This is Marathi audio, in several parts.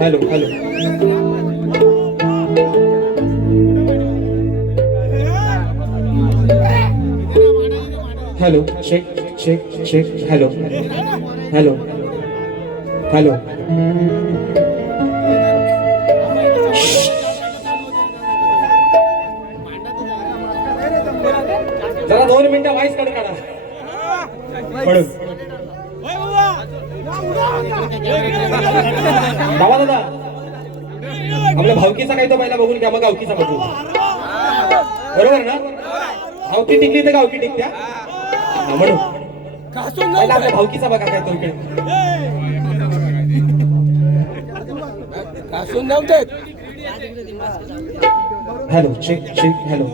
Hello hello hello check check check hello hello hello जरा 2 मिनिटं व्हाईस कट काढा म्हणून बाबा दादा आपल्या भावकीचा काही तो पहिला बघून घ्या मग गावकीचा बघू बरोबर ना गावकी टिकली तर गावकी टिकत्या म्हणून पहिला आपल्या भावकीचा बघा काय तो इकडे hello check check hello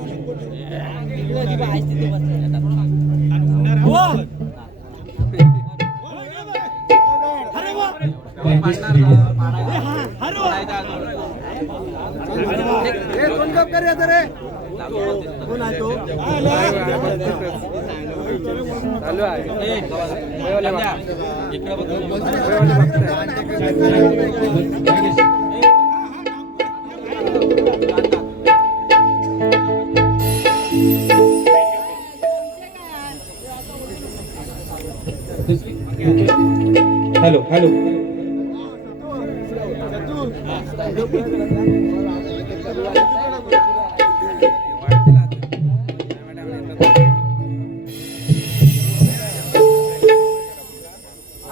hello hello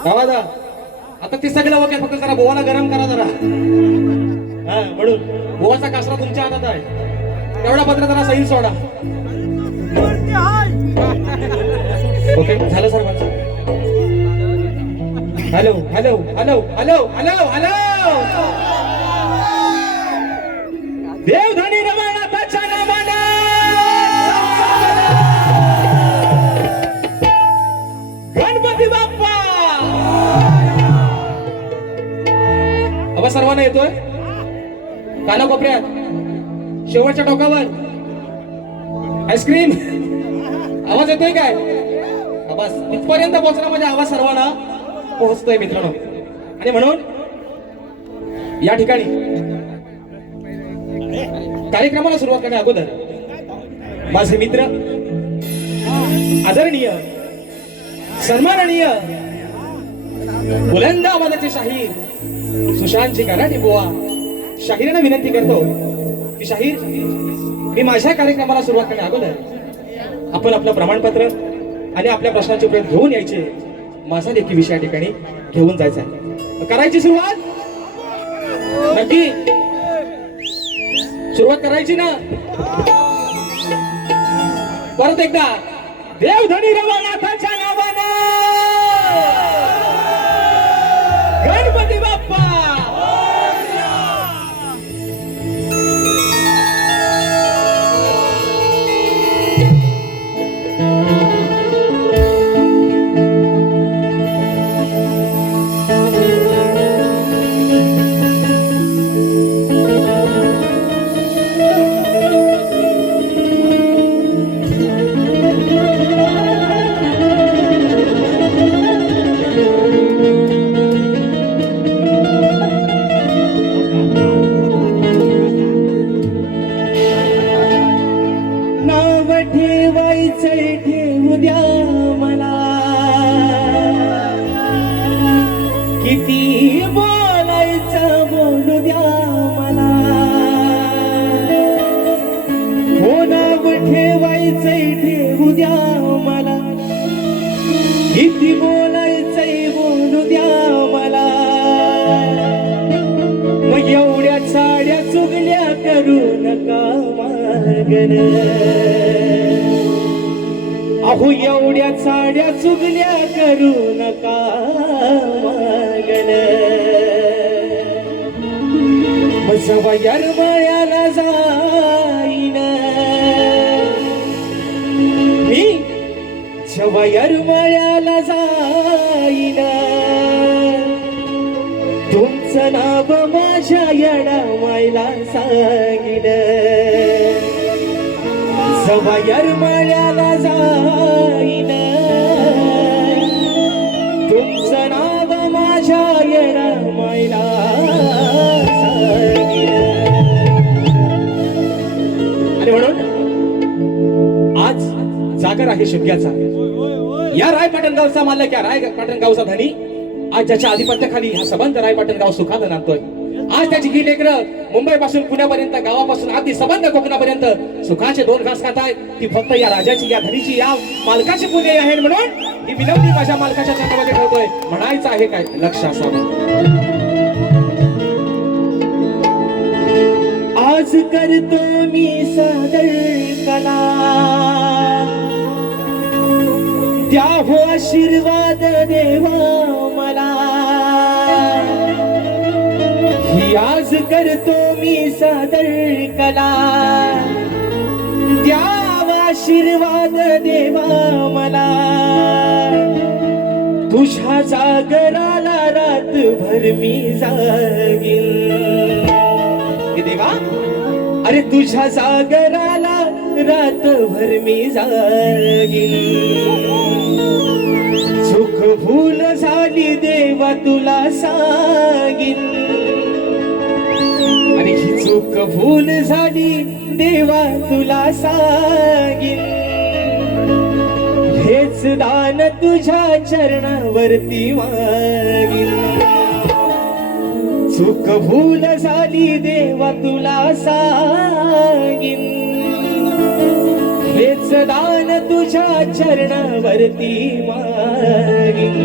दादा आता ते सगळं ओके फक्त जरा बोवाला गरम करा जरा हा म्हणून बोवाचा कासरा तुमच्या हातात आहे तेवढा पत्र जरा सही सोडा ओके झालं सर्वांचं hello hello hello hello hello hello देवधनी रमणाथाच्या नावानं गणपती बाप्पा आवाज सर्वांना येतोय कानाकोपऱ्यात शेवटच्या टोकावर आईस्क्रीम आवाज येतोय काय बस इथपर्यंत पोहोचला म्हणजे आवाज सर्वांना पोहोचतोय मित्रांनो आणि म्हणून या ठिकाणी कार्यक्रमाला सुरुवात करण्या अगोदर माझे मित्र आदरणीय सन्माननीय बुलंद आवाजाचे शाहीर सुशांतजी गराटे बुवा शाहीरांना विनंती करतो की शाहीर मी माझ्या कार्यक्रमाला सुरुवात करण्या अगोदर आपण आपलं प्रमाणपत्र आणि आपल्या प्रश्नाचे उत्तर घेऊन यायचे माझा देखील विषय या ठिकाणी घेऊन जायचा आहे करायची सुरुवात नक्की सुरुवात करायची ना परत एकदा देवधनी रमणाथाच्या नावानं गणपती बाप्पा ठेवू द्या मला किती बोलायचं बोलू द्या मला हो नाव ठेवायचंय ठेवू द्या मला किती बोलायचंय बोलू द्या मला मग एवढ्या साड्या चुगल्या करू नका मागन अहो एवढ्या साड्या चुगल्या करू नका मागन जेव्हा यरमळ्याला जाईन मी जेव्हा यरमळ्याला जाईन तुमचं नाव माझ्या येडामाईला सांगीन जेव्हा यरमळ्याला जाईन तुमचं नाव माझ्या येडामाईला आणि म्हणून आज जागर आहे शुभ्याचा. या रायपाटण गावचा मालक, या रायपाटण गावचा धनी आज ज्याच्या आधिपत्याखाली हा सबंध रायपाटण गाव सुखानं नांदतोय. आज त्याची ही लेकरं मुंबई पासून पुण्यापर्यंत, गावापासून अगदी सबंध कोकणापर्यंत सुखाचे 2 घास खात आहेत. ती फक्त या राजाची, या धनीची, या मालकाची पुणे आहे. म्हणून ही विनंती माझ्या मालकाच्या चरणामध्ये ठेवतोय. म्हणायचं आहे काय लक्ष असावं. आज करतो मी सादर कला, द्या हो आशीर्वाद देवा मला. ही आज करतो मी सादर कला, द्या आशीर्वाद देवा मला. तुझ्या जागराला रातभर मी जागीन देवा. अरे तुझ्या जागराला रातभर मी जागीन. चूक भूल झाली देवा तुला सांगीन. आणि ही चूक भूल झाली देवा तुला सांगीन. हेच दान तुझ्या चरणावरती मागीन. चूक भूल झाली देवा तुला सांगीन. हेच दान तुझ्या चरणावरती मागीन.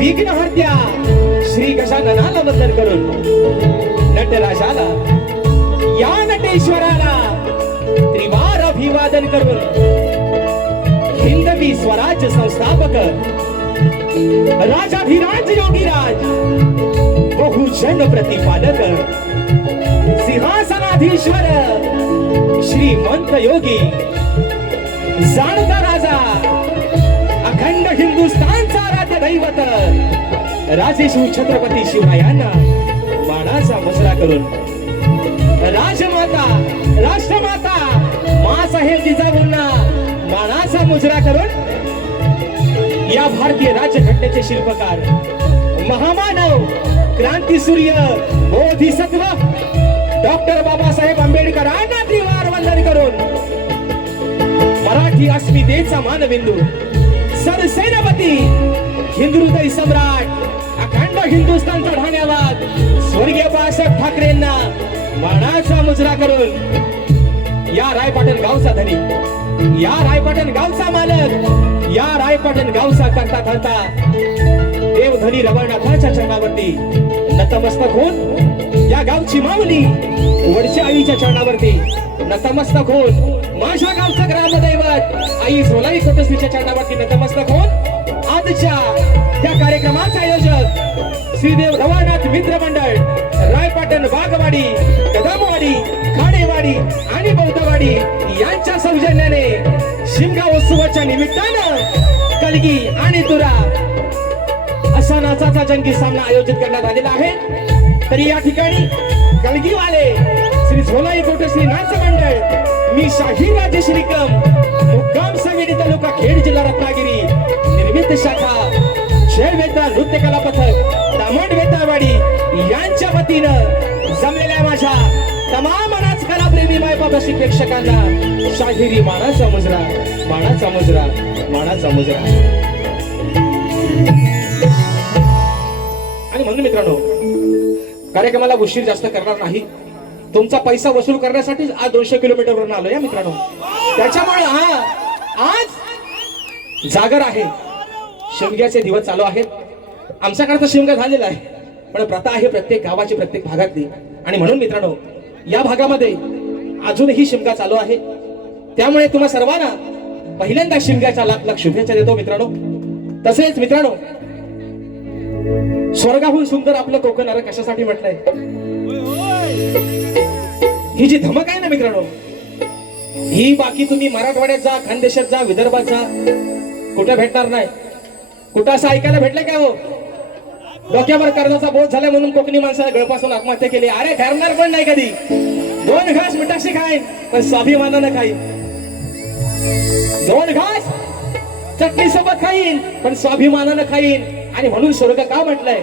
विघ्नहर्त्या श्री गजाननाला वंदन करून नटराजाला, या नटेश्वराला त्रिवार अभिवादन करून हिंदवी स्वराज्य संस्थापक राजाधिराज योगीराज बहुजन प्रतिपादक सिंहासनाधीश्वर श्रीमंत योगी जाणता राजा अखंड हिंदुस्थानचा राज्य दैवत राजेश्वर छत्रपती शिवरायांना मानाचा मुजरा करून राजमाता राष्ट्रमाता मासाहेब जिजाऊंना मानाचा मुजरा करून या भारतीय राज्यघटनेचे शिल्पकार महामानव क्रांतीसूर्य बोधिसत्व डॉक्टर बाबासाहेब आंबेडकरांना त्रिवार वंदन करून मराठी अस्मितेचा मानबिंदू सरसेनापती हिंदुहृदय सम्राट अखंड हिंदुस्थानचा ढाण्यावाद स्वर्गीय बाळासाहेब ठाकरेंना मानाचा मुजरा करून या रायपाटण गावचा धनी, या रायपाटण गावचा मालक, या रायपाटण गावचा करता धरता देवधनी रवळनाथाच्या चरणावरती नतमस्तक होऊन, या गावची माऊली वडच्या आईच्या चरणावरती नतमस्तक होऊन, माझ्या गावचं ग्रामदैवत आई झोलाई कोटसरीच्या चरणावरती नतमस्तक होऊन आजच्या त्या कार्यक्रमाचा आयोजक श्रीदेव रवळनाथ मित्र मंडळ रायपाटण वाघवाडी कदमवाडी खाडेवाडी आणि बौद्धवाडी यांच्या सौजन्याने शिमगा उत्सवाच्या निमित्तानं कलगी आणि तुरा असा नाचाचा जंगी सामना आयोजित करण्यात आलेला आहे. तरी या ठिकाणी कलगीवाले श्री झोलाई कोटश्री नाच मंडळ मी शाही राजे श्रीकम मुक्काम संगीत तालुका खेड जिल्हा रत्नागिरी निर्मित शाखा शेरवेता नृत्य कला पथक दामण वेतावाडी यांच्या वतीनं जमलेल्या माझ्या तमाम नाच कलाप्रेमी मायबापाशी प्रेक्षकांना शाहिरी मानाचा मुजरा, मानाचा मुजरा, मानाचा मुजरा. आणि म्हणून मित्रांनो कार्यक्रमाला उशीर जास्त करणार नाही. तुमचा पैसा वसूल करण्यासाठीच आज 200 किलोमीटरवरून आलो या मित्रांनो. त्याच्यामुळे आज जागर आहे, शिमग्याचे दिवस चालू आहेत. आमच्याकडे तर शिमगा झालेला आहे, पण प्रथा आहे प्रत्येक गावाची, प्रत्येक भागातली. आणि म्हणून मित्रांनो, या भागामध्ये अजूनही शिमगा चालू आहे. त्यामुळे तुम्हा सर्वांना पहिल्यांदा शिमग्याच्या लाख लाख शुभेच्छा देतो मित्रांनो. तसेच मित्रांनो, स्वर्गाहून सुंदर आपलं कोकण अरे कशासाठी म्हटलंय? ही जी धमक आहे ना मित्रांनो, ही बाकी तुम्ही मराठवाड्यात जा, खानदेशात जा, विदर्भात जा, कुठे भेटणार नाही. कुठं असं ऐकायला भेटलं काय हो? डोक्यावर कर्जाचा बोध झाला म्हणून कोकणी माणसाला गळपासून आत्महत्या केली. अरे ठरणार पण नाही कधी. 2 घास मिठाशी खाईन पण स्वाभिमानानं खाईन. 2 घास चटणी सोबत खाईन पण स्वाभिमानानं खाईन. आणि म्हणून स्वर्ग का म्हटलंय?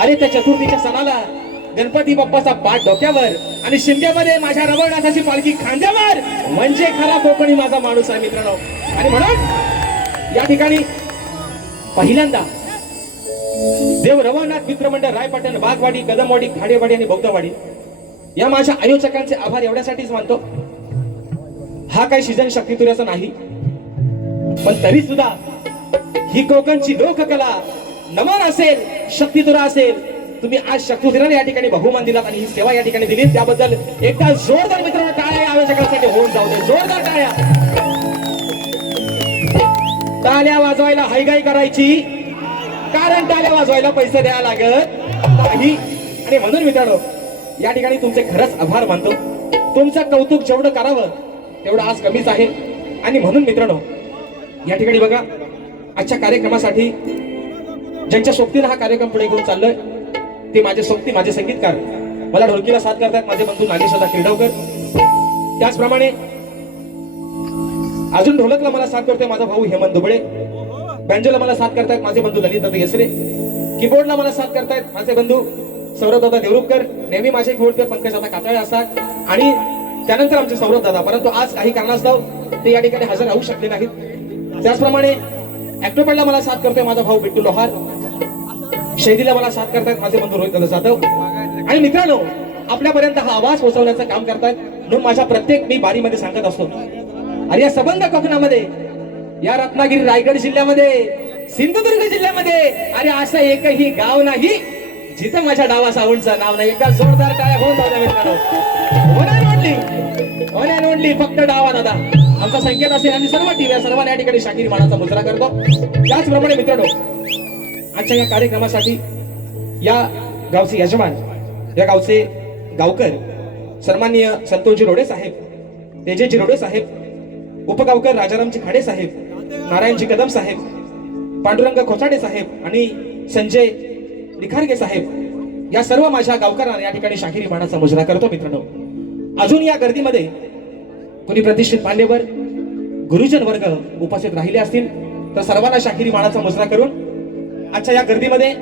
अरे त्या चतुर्थीच्या सणाला गणपती बाप्पाचा पाठ डोक्यावर आणि शिमग्यामध्ये माझ्या रवळनाथाची पालखी खांद्यावर, म्हणजे खरा कोकणी माझा माणूस आहे मित्रांनो. आणि म्हणून या ठिकाणी पहिल्यांदा देव रवळनाथ मित्रमंडळ रायपाटण, बागवाडी, कदमवाडी, खाडेवाडी आणि बौद्धवाडी या माझ्या आयोजकांचे आभार एवढ्यासाठीच मानतो. हा काही सीजन शक्तितुऱ्याचा नाही, पण तरी सुद्धा ही कोकणची लोककला नमन असेल, शक्तितुरा असेल. तुम्ही आज शक्तितुऱ्याने या ठिकाणी बहुमान दिलात आणि ही सेवा या ठिकाणी दिली, त्याबद्दल एकदा जोरदार मित्रांनो टाळ्या या आयोजकांसाठी होऊन जाऊ दे. जोरदार टाळ्या. टाळ्या वाजवायला हायगाई करायची, कारण टाळ्या वाजवायला पैसे द्यायला लागत नाही. आणि म्हणून मित्रांनो, या ठिकाणी तुमचे खरंच आभार मानतो. तुमचं कौतुक जेवढं करावं तेवढं आज कमीच आहे. आणि म्हणून मित्रांनो, या ठिकाणी बघा, आजच्या कार्यक्रमासाठी ज्यांच्या सोबतीला हा कार्यक्रम पुढे घेऊन चाललोय ते माझे सोबती, माझे संगीतकार. मला ढोलकीला साथ करतायत माझे बंधू नागेशदा किर्डवकर. त्याचप्रमाणे अजून ढोलकला मला साथ करतोय माझा भाऊ हेमंत दुबळे. बँजोला मला साथ करतायत माझे बंधू ललितदादा येसरे. कीबोर्डला मला साथ करतायत माझे बंधू सौरभदादा देवरुखकर. नेहमी माझे कीबोर्डकर पंकजदादा कातळे असतात. आणि त्यानंतर आमचे सौरभदादा, परंतु आज काही कारणास्तव ते या ठिकाणी हजर राहू शकले नाहीत. त्याचप्रमाणे ऍक्टोपॅडला मला साथ करतोय माझा भाऊ बिट्टू लोहार. शैलीला मला साथ करतायत माझे बंधू रोहितदादा जाधव. आणि मित्रांनो, आपल्यापर्यंत हा आवाज पोहोचवण्याचं काम करतायत. म्हणून माझ्या प्रत्येक मी बारीमध्ये सांगत असतो, अरे या सबंध कोकणामध्ये, या रत्नागिरी रायगड जिल्ह्यामध्ये, सिंधुदुर्ग जिल्ह्यामध्ये अरे असं एकही गाव नाही जिथं माझ्या डावा साऊंडचं नाव नाही. एकदा जोरदार टाळ्या होऊन जाऊ द्या मित्रांनो. वन अँड ओनली फक्त डावा दादा आमचा संकेत असेल. आणि सर्व टीव्ही सर्वांना या ठिकाणी शाकिरी मानाचा मुजरा करतो. त्याचप्रमाणे मित्रांनो, आजच्या या कार्यक्रमासाठी या गावचे यजमान, या गावचे गावकर सन्माननीय संतोषजी रोडे साहेब, तेजेजी रोडे साहेब, उपगावकर राजारामजी खाडे साहेब, नारायणजी कदम साहेब, पांडुरंग खोचाडे साहेब आणि संजय निखारगे साहेब या सर्व माझ्या गावकरांना या ठिकाणी शाकिरी मानाचा मुजरा करतो मित्रांनो. अजून या गर्दीमध्ये कोणी प्रतिष्ठित मान्यवर गुरुजन वर्ग उपस्थित राहिले असतील तर सर्वांना शाकिरी मानाचा मुजरा करून आजच्या या गर्दीमध्ये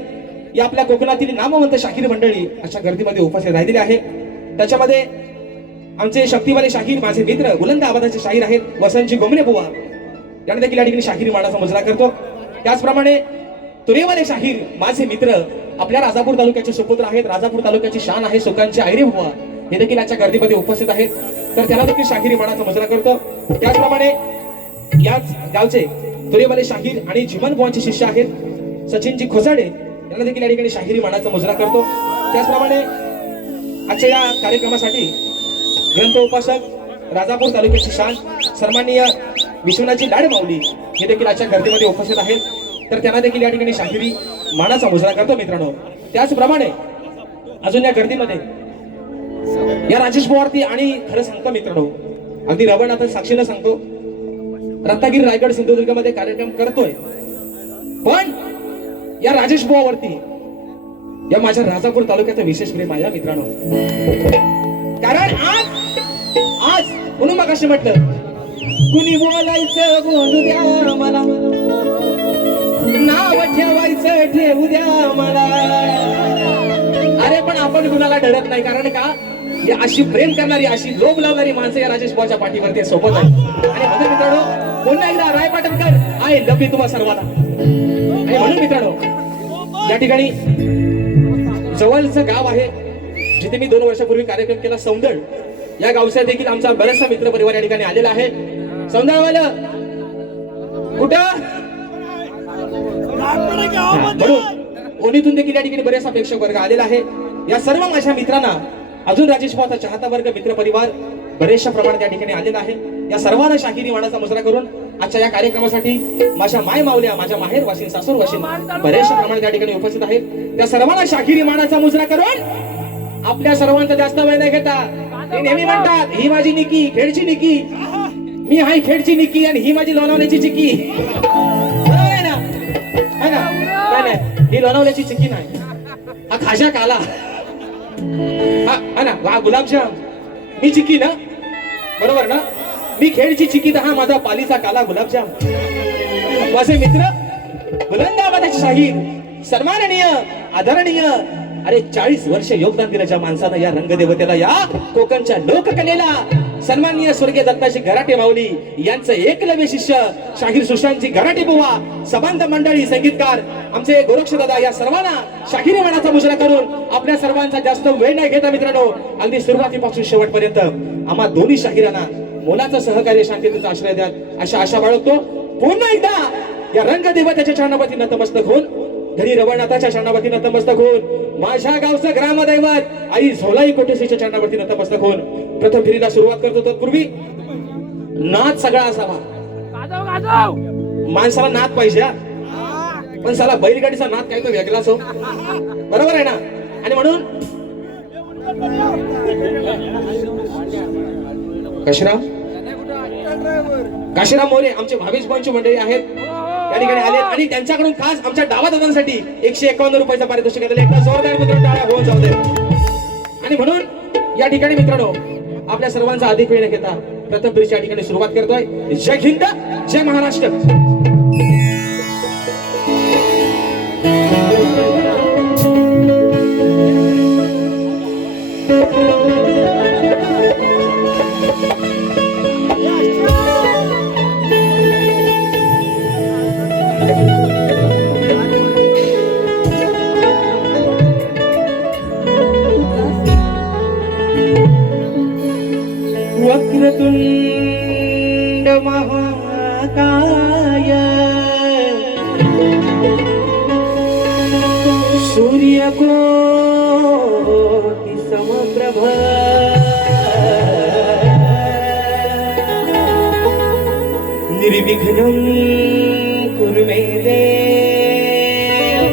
या आपल्या कोकणातील नामवंत शाहीर मंडळी अशा गर्दीमध्ये उपस्थित राहिलेली आहे. त्याच्यामध्ये आमचे शक्तिवाले शाहीर माझे मित्र बुलंद आवाजाचे शाहीर आहेत वसंतजी गोमने बुवा, यांना देखील या ठिकाणी शाहिरी मानाचा मुजरा करतो. त्याचप्रमाणे तुरेवाले शाहीर माझे मित्र आपल्या राजापूर तालुक्याचे सुपुत्र आहेत, राजापूर तालुक्याची शान आहे सुकांचे आयरे बुवा, हे देखील आजच्या गर्दीमध्ये उपस्थित आहेत. तर त्याला देखील शाहिरी मानाचा मुजरा करतो. त्याचप्रमाणे याच गावचे तुरेवाले शाहीर आणि जिमन बुवांचे शिष्य आहेत सचिनजी खोसाडे, यांना देखील या ठिकाणी शाहिरी मानाचा मुजरा करतो. त्याचप्रमाणे आजच्या या कार्यक्रमासाठी ग्रंथ उपासक राजापूर तालुक्याची शान सन्माननीय विश्वनाथजी लाड माऊली हे देखील आजच्या गर्दीमध्ये उपस्थित आहेत. तर त्यांना देखील या ठिकाणी शाहिरी मानाचा मुजरा करतो मित्रांनो. त्याचप्रमाणे अजून या गर्दीमध्ये या राजेश बुवावरती आणि खरं सांगतो मित्रांनो, अगदी रवळनाथ साक्षीला सांगतो, रत्नागिरी रायगड सिंधुदुर्ग मध्ये कार्यक्रम करतोय, पण या राजेश बुवावरती या माझ्या राजापूर तालुक्याचं विशेष प्रेम आहे मित्रांनो. कारण आज म्हणून मग असे म्हटलं, कुणी बोलायचं बोलू द्या मला, नाव ठेवायचं ठेवू द्या मला. अरे पण आपण कुणाला डरत नाही, कारण का या अशी प्रेम करणारी, अशी लोभ लावणारी माणसं या राजेश बुवाच्या पाठीवरती सोबत आहे. आणि म्हणून मित्रांनो, पुन्हा एकदा रायपाटणकर आहे लभी तुम्हा सर्वांना. आणि म्हणून मित्रांनो, या ठिकाणी जवळचं गाव आहे जिथे मी 2 वर्षापूर्वी कार्यक्रम केला सौंदळ या गावचा देखील आमचा बराचसा मित्र परिवार या ठिकाणी आलेला आहे. सौंदळवालं कुठं म्हणून ओनीतून देखील या ठिकाणी बरेचसा प्रेक्षक वर्ग आलेला आहे. या सर्व माझ्या मित्रांना अजून राजेश भाऊचा चाहता वर्ग मित्र परिवार बरेचशा प्रमाणात या ठिकाणी आलेला आहे. या सर्वांना शाहिरी वाणाचा मुजरा करून आजच्या या कार्यक्रमासाठी माझ्या माय मावल्या माझ्या माहेर वाशिन सासूर वाशिन बरेचशा प्रमाणात या ठिकाणी उपस्थित आहेत. त्या सर्वांना शाहिरी वाणाचा मुजरा करून आपल्या सर्वांचा जास्त वेळ नाही घेता ते नेहमी म्हणतात ही माझी निकी खेडची निकी मी हाय खेडची निकी आणि ही माझी लोणावल्याची चिकी. बरोबर आहे ना? है ना? नाही ही लोणावल्याची चिकी नाही हा खाजा काला हा ना वा गुलाबजाम मी चिकी ना बरोबर ना मी खेळची चिकी तर हा माझा पालीचा काला गुलाबजाम. माझे मित्र बुलंद आवाजाचे शाहीर सन्माननीय आदरणीय अरे 40 वर्ष योगदान दिलं ज्या माणसानं या रंगदेवतेला या कोकणच्या लोककलेला सन्माननीय स्वर्गीय दत्ताजी गराटे माऊली यांचं एकलव्य शिष्य शाहीर सुशांतजी गराटे बुवा संबंध मंडळी संगीतकार आमचे गोरक्ष दादा या सर्वांना शाहिरी वाणाचा मुजरा करून आपल्या सर्वांचा जास्त वेळ नाही घेता मित्रांनो अगदी सुरुवातीपासून शेवटपर्यंत आम्हा दोन्ही शाहिरांना मोलाचं सहकार्य शांततेचा आश्रय द्या अशा आशा बाळगतो. पुन्हा एकदा या रंगदेवतेच्या चरणावरती नतमस्तक होऊन घरी रवळनाथाच्या चरणावरती नतमस्तक होऊन माझ्या गावचं ग्रामदैवत आई झोलाई कोटेशीच्या चरणावरती नतमस्तक होऊन प्रथम फेरीला सुरुवात करतो. तत्पूर्वी नाद सगळा असावा. माणसाला नाद पाहिजे पण साला बैलगाडीचा नाद काही तो वेगळाच हो बरोबर आहे ना. आणि म्हणून काशीराम मोरे आमचे भावेश भाऊंची मंडळी आहेत या ठिकाणी आले आणि त्यांच्याकडून खास आमच्या डावा दादांसाठी 151 रुपयाचा पारितोषिक दिले. एकदा जोरदार मित्रांनो टाळ्या होऊन जाऊ दे. आणि म्हणून या ठिकाणी मित्रांनो आपल्या सर्वांचा अधिक वेळ न घेता प्रथम फेरीच्या ठिकाणी सुरुवात करतोय. जय हिंद जय महाराष्ट्र. वक्रतुंड महाकाय सूर्यकोटि समप्रभ निर्विघ्नं कुरु मे देव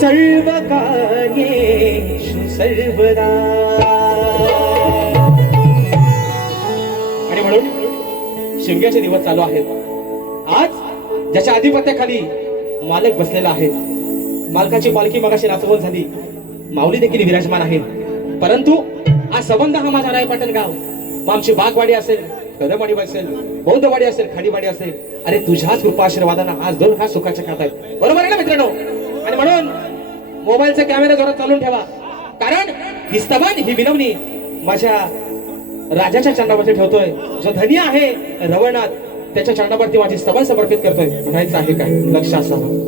सर्वकार्येषु सर्वदा. शिमग्याचे दिवस चालू आहेत. आज ज्याच्या आधिपत्याखाली मालक बसलेला आहे मालकाची पालखी मगाशी नाचवून झाली माऊली देखील विराजमान आहे. परंतु आज संबंध हा माझा रायपाटण गाव मग आमची बागवाडी असेल कदमवाडी असेल बौद्धवाडी असेल खाडीवाडी असेल अरे तुझ्याच कृपा आशीर्वादानं आज 2 खास सुखाच्या खात आहेत बरोबर आहे ना मित्रांनो. आणि म्हणून मोबाईलचा कॅमेरा जोरात चालून ठेवा कारण हिस्तबान ही विनवणी माझ्या राजाच्या चरणावरती ठेवतोय. जो धनी आहे रवळनाथ त्याच्या चरणावरती माझी स्तवन समर्पित करतोय. म्हणायचं आहे काय लक्ष असावं.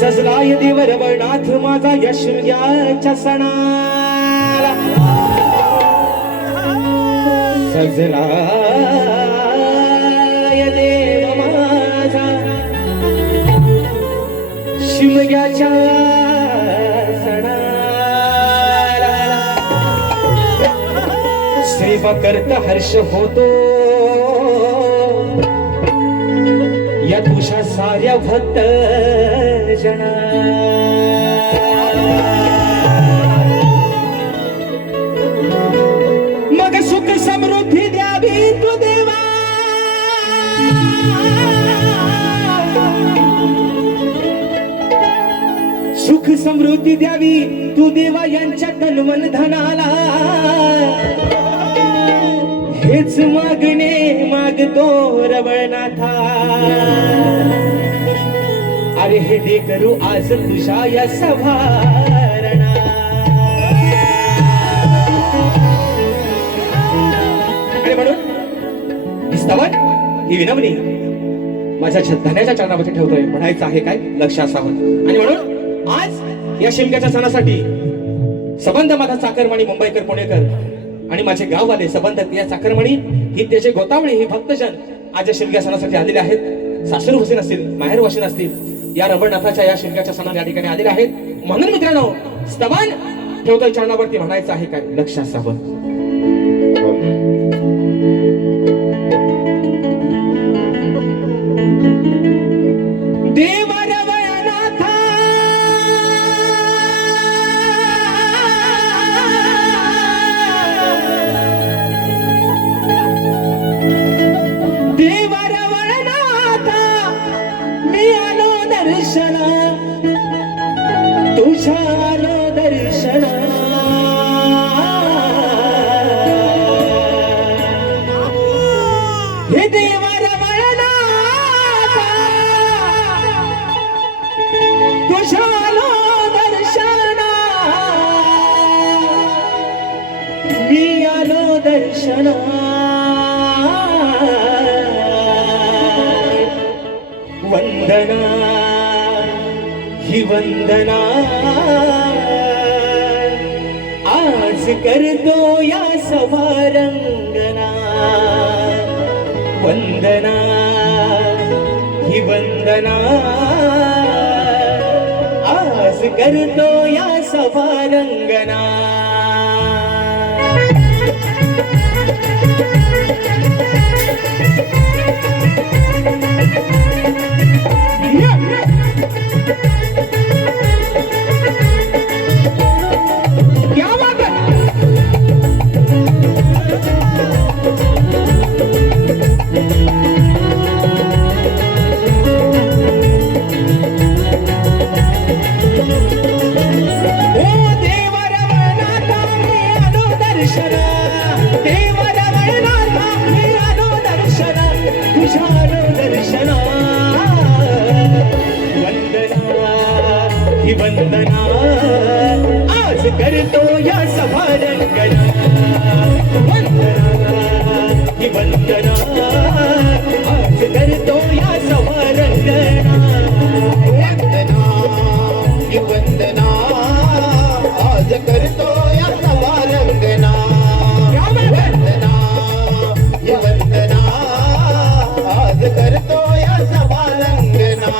सजलाय देव रवळनाथ नाथ माझा यशोग्याच्या सणाला सजला देव माझा शिमग्याच्या सणाला सेवा करता हर्ष होतो या तुझ्या साऱ्या भक्त जना मग सुख समृद्धी द्यावी तू देवा सुख समृद्धी द्यावी तू देवा यांच्या तनमन धनाला हेच मागणे मागतो रवळनाथा अरे हे दे करू आज तुझ्या या सभारणा आणि म्हणून स्तवन ही विनवणी माझ्या धन्याच्या चरणामध्ये ठेवतोय म्हणायचं आहे काय लक्ष असावं आणि म्हणून आज या शिमग्याच्या सणासाठी संबंध माझा चाकरमणी मुंबईकर पुणेकर आणि माझे गाववाले संबंध या चाकरमणी ही त्याचे गोतावळी ही भक्तजन आज या शिमग्या सणासाठी आलेले आहेत सासर हुसेन असतील माहेर वशीन असतील या रबरनाथाच्या या शिमग्याच्या सणाला या ठिकाणी आलेले आहेत म्हणून मित्रांनो स्तवन ठेवतोय चरणावरती म्हणायचं आहे काय लक्ष असावं देव रवळनाथा देव रवळनाथा मी आलो दर्शना तुझ्या आलो दर्शना हे देव रवळनाथा तुझ्या आलो दर्शना मी आलो दर्शना वंदना ही वंदना आज करतो या सभारंगना वंदना ही वंदना आज करतो या सभारंगना क्या बात है वंदना आज करतो या सभारंगना वंदना ही वंदना आज करतो या सभारंगना वंदना ही वंदना आज करतो या सभारंगना वंदना ही वंदना आज करतो या सभारंगना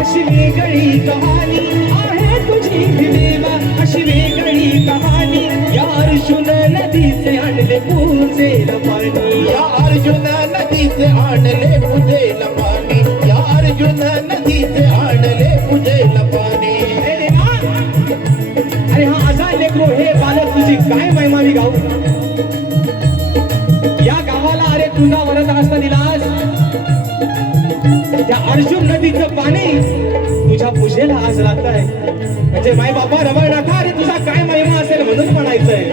अशी वेगळी कहाणी आहे तुझी देवा अशी वेगळी कहाणी या अर्जुन नदीचे आणले पूजेला पाणी या अर्जुन नदीचे आणले पूजेला पाणी या अर्जुन नदीचे आणले पूजेला पाणी अरे हा आजा लेकरो हे बालक तुझी काय महिमा मी गाऊ अर्जुन नदीचं पाणी तुझ्या पूजेला आज लागतंय. म्हणजे माय बाबा रमळनाथा, अरे तुझा काय महिमा असेल म्हणून म्हणायचंय.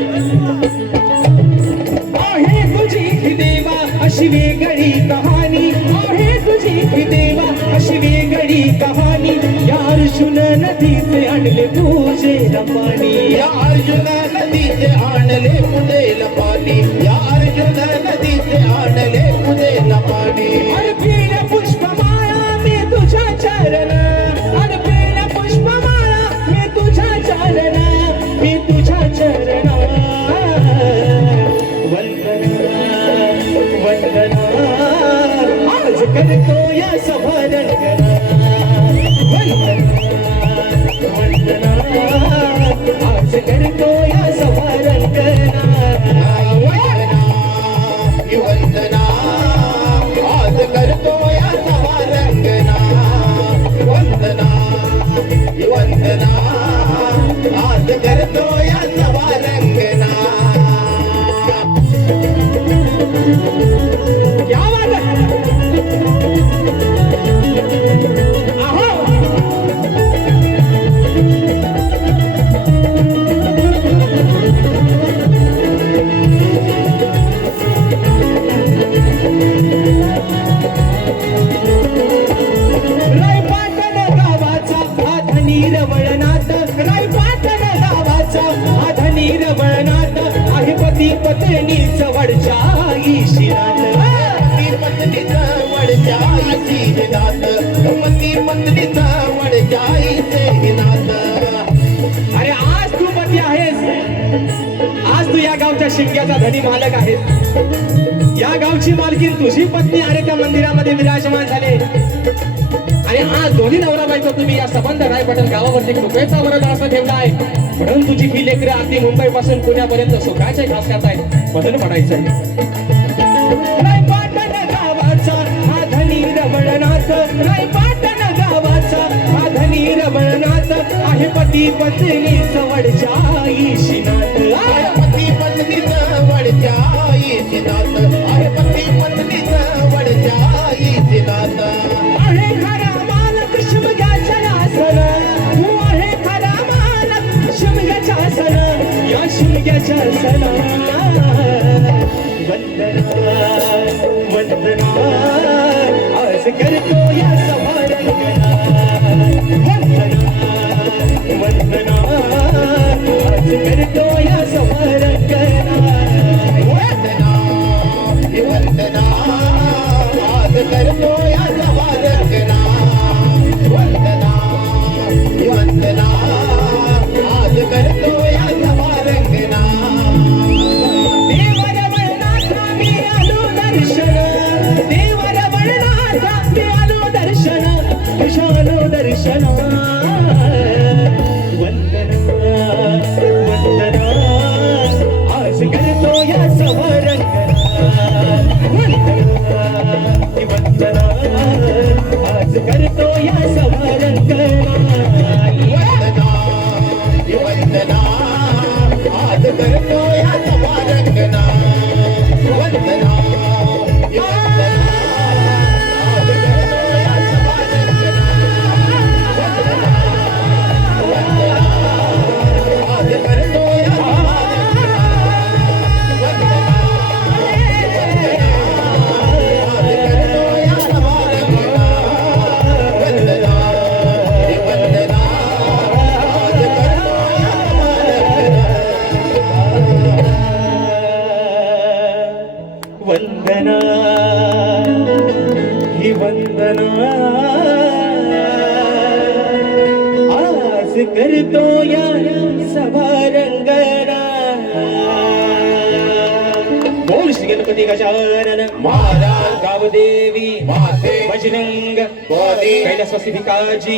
आहे तुझी ही देवा अशी वेगळी कहाणी, आहे तुझी ही देवा अशी वेगळी कहाणी. या अर्जुन नदीचे आणले पूजेला पाणी. या अर्जुन नदीचे आणले पूजेला पाणी. या अर्जुन नदीचे आणले पूजेला पाणी. अर्पिण पुष्पमाळा मी तुझ्या चरण, अर्पिण पुष्पमाळा मी तुझ्या चरण, मी तुझ्या चरण. वंदना वंदना आज करतो या सभारंगना. वंदना वंदना आज करतो या सभारंगना. वंदना आज करतो या सभारंगना. वंदना वंदना आज करतो या सभारंगना. क्या बात है. आहो. रायपाटण गावाचा हा धनी रवळनाथ, रायपाटण गावाचा हा धनी रवळनाथ. आहे पती पत्नीच वडच्या ईशिनाथ. पती पत्नीचा वडच्या आईचे नात. पती पत्नीचा वडच्या आईचे नात. अरे आज तू पती आहेस, आज तू या गावच्या शिमग्याचा धनी मालक आहेस. या गावची मालकीन तुझी पत्नी आणि त्या मंदिरामध्ये विराजमान झाले. आणि आज दोन्ही नवरा बायको तुम्ही या संबंध रायपाटण गावावरती कृपेचा वरद असं ठेवलाय. म्हणून तुझी ही लेकरं अगदी मुंबई पासून पुण्यापर्यंत सुखाचे घास खात आहेत. बदल पडायचंय. रायपाटण गावाचा हा धनी रमणनाथ, रायपाटण गावाचा हा धनी रमणनाथ. आहे पती पत्नी चवडच्या ईशिनाथ. पती पत्नीचा वडच्या आईचे नात. आहे पती पत्नीचा वडच्या आईचे नात. आहे खरा मालक शिमग्याच्या आसन, तू आहे खरा मालक शिमग्याच्या आसन. या शिमग्याच्या आसना. वंदना वंदना आज करतो या सभारंगना. वंदना वंदना आज करतो या सभारंगना. वंदना वंदना आज करतो या सभारंगना. वंदना वंदना आज करतो या सभारंगना. देव रमणनाथा मी आलो दर्शन, देव रमणनाथा मी आलो दर्शन, तुझ्या आलो दर्शन. वंदना वंदना आज करतो या सभारंगना. वंदना वंदना आज करतो या सभारंगना. वंदना वंदना आज करतो या सभारंगना. वंदना वंदना आज करतो या सभारंगना. वंदना वंदना आज करतो या सभारंगना. वंदना वंदना ही वंदना आज करतो या सभारंगना. बोल श्री गणपती गजानन महाराज गावदेवी माते बजरंग बोली कैलासवासी भिकाजी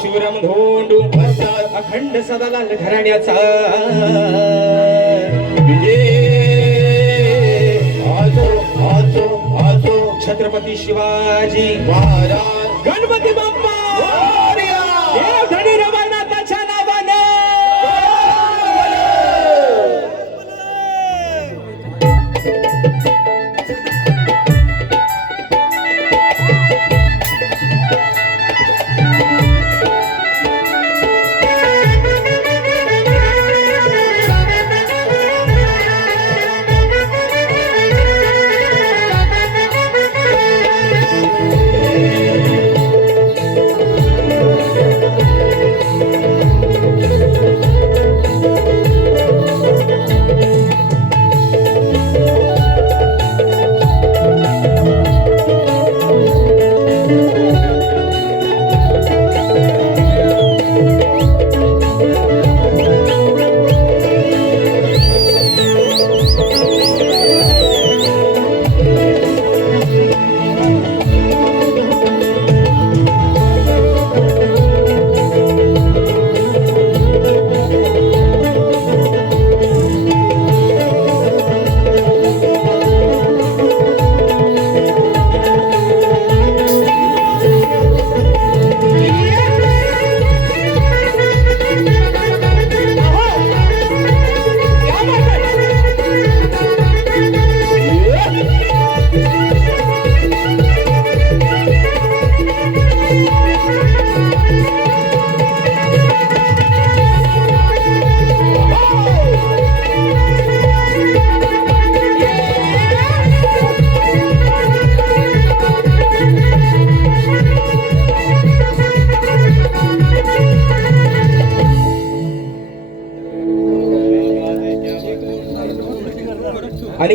शिवराम धोंडू अखंड सदालाल घराण्याचा विजय आजो आजो आजो छत्रपती शिवाजी महाराज गणपती बाप्पा देव धनी रमणनाथाच्या नावाने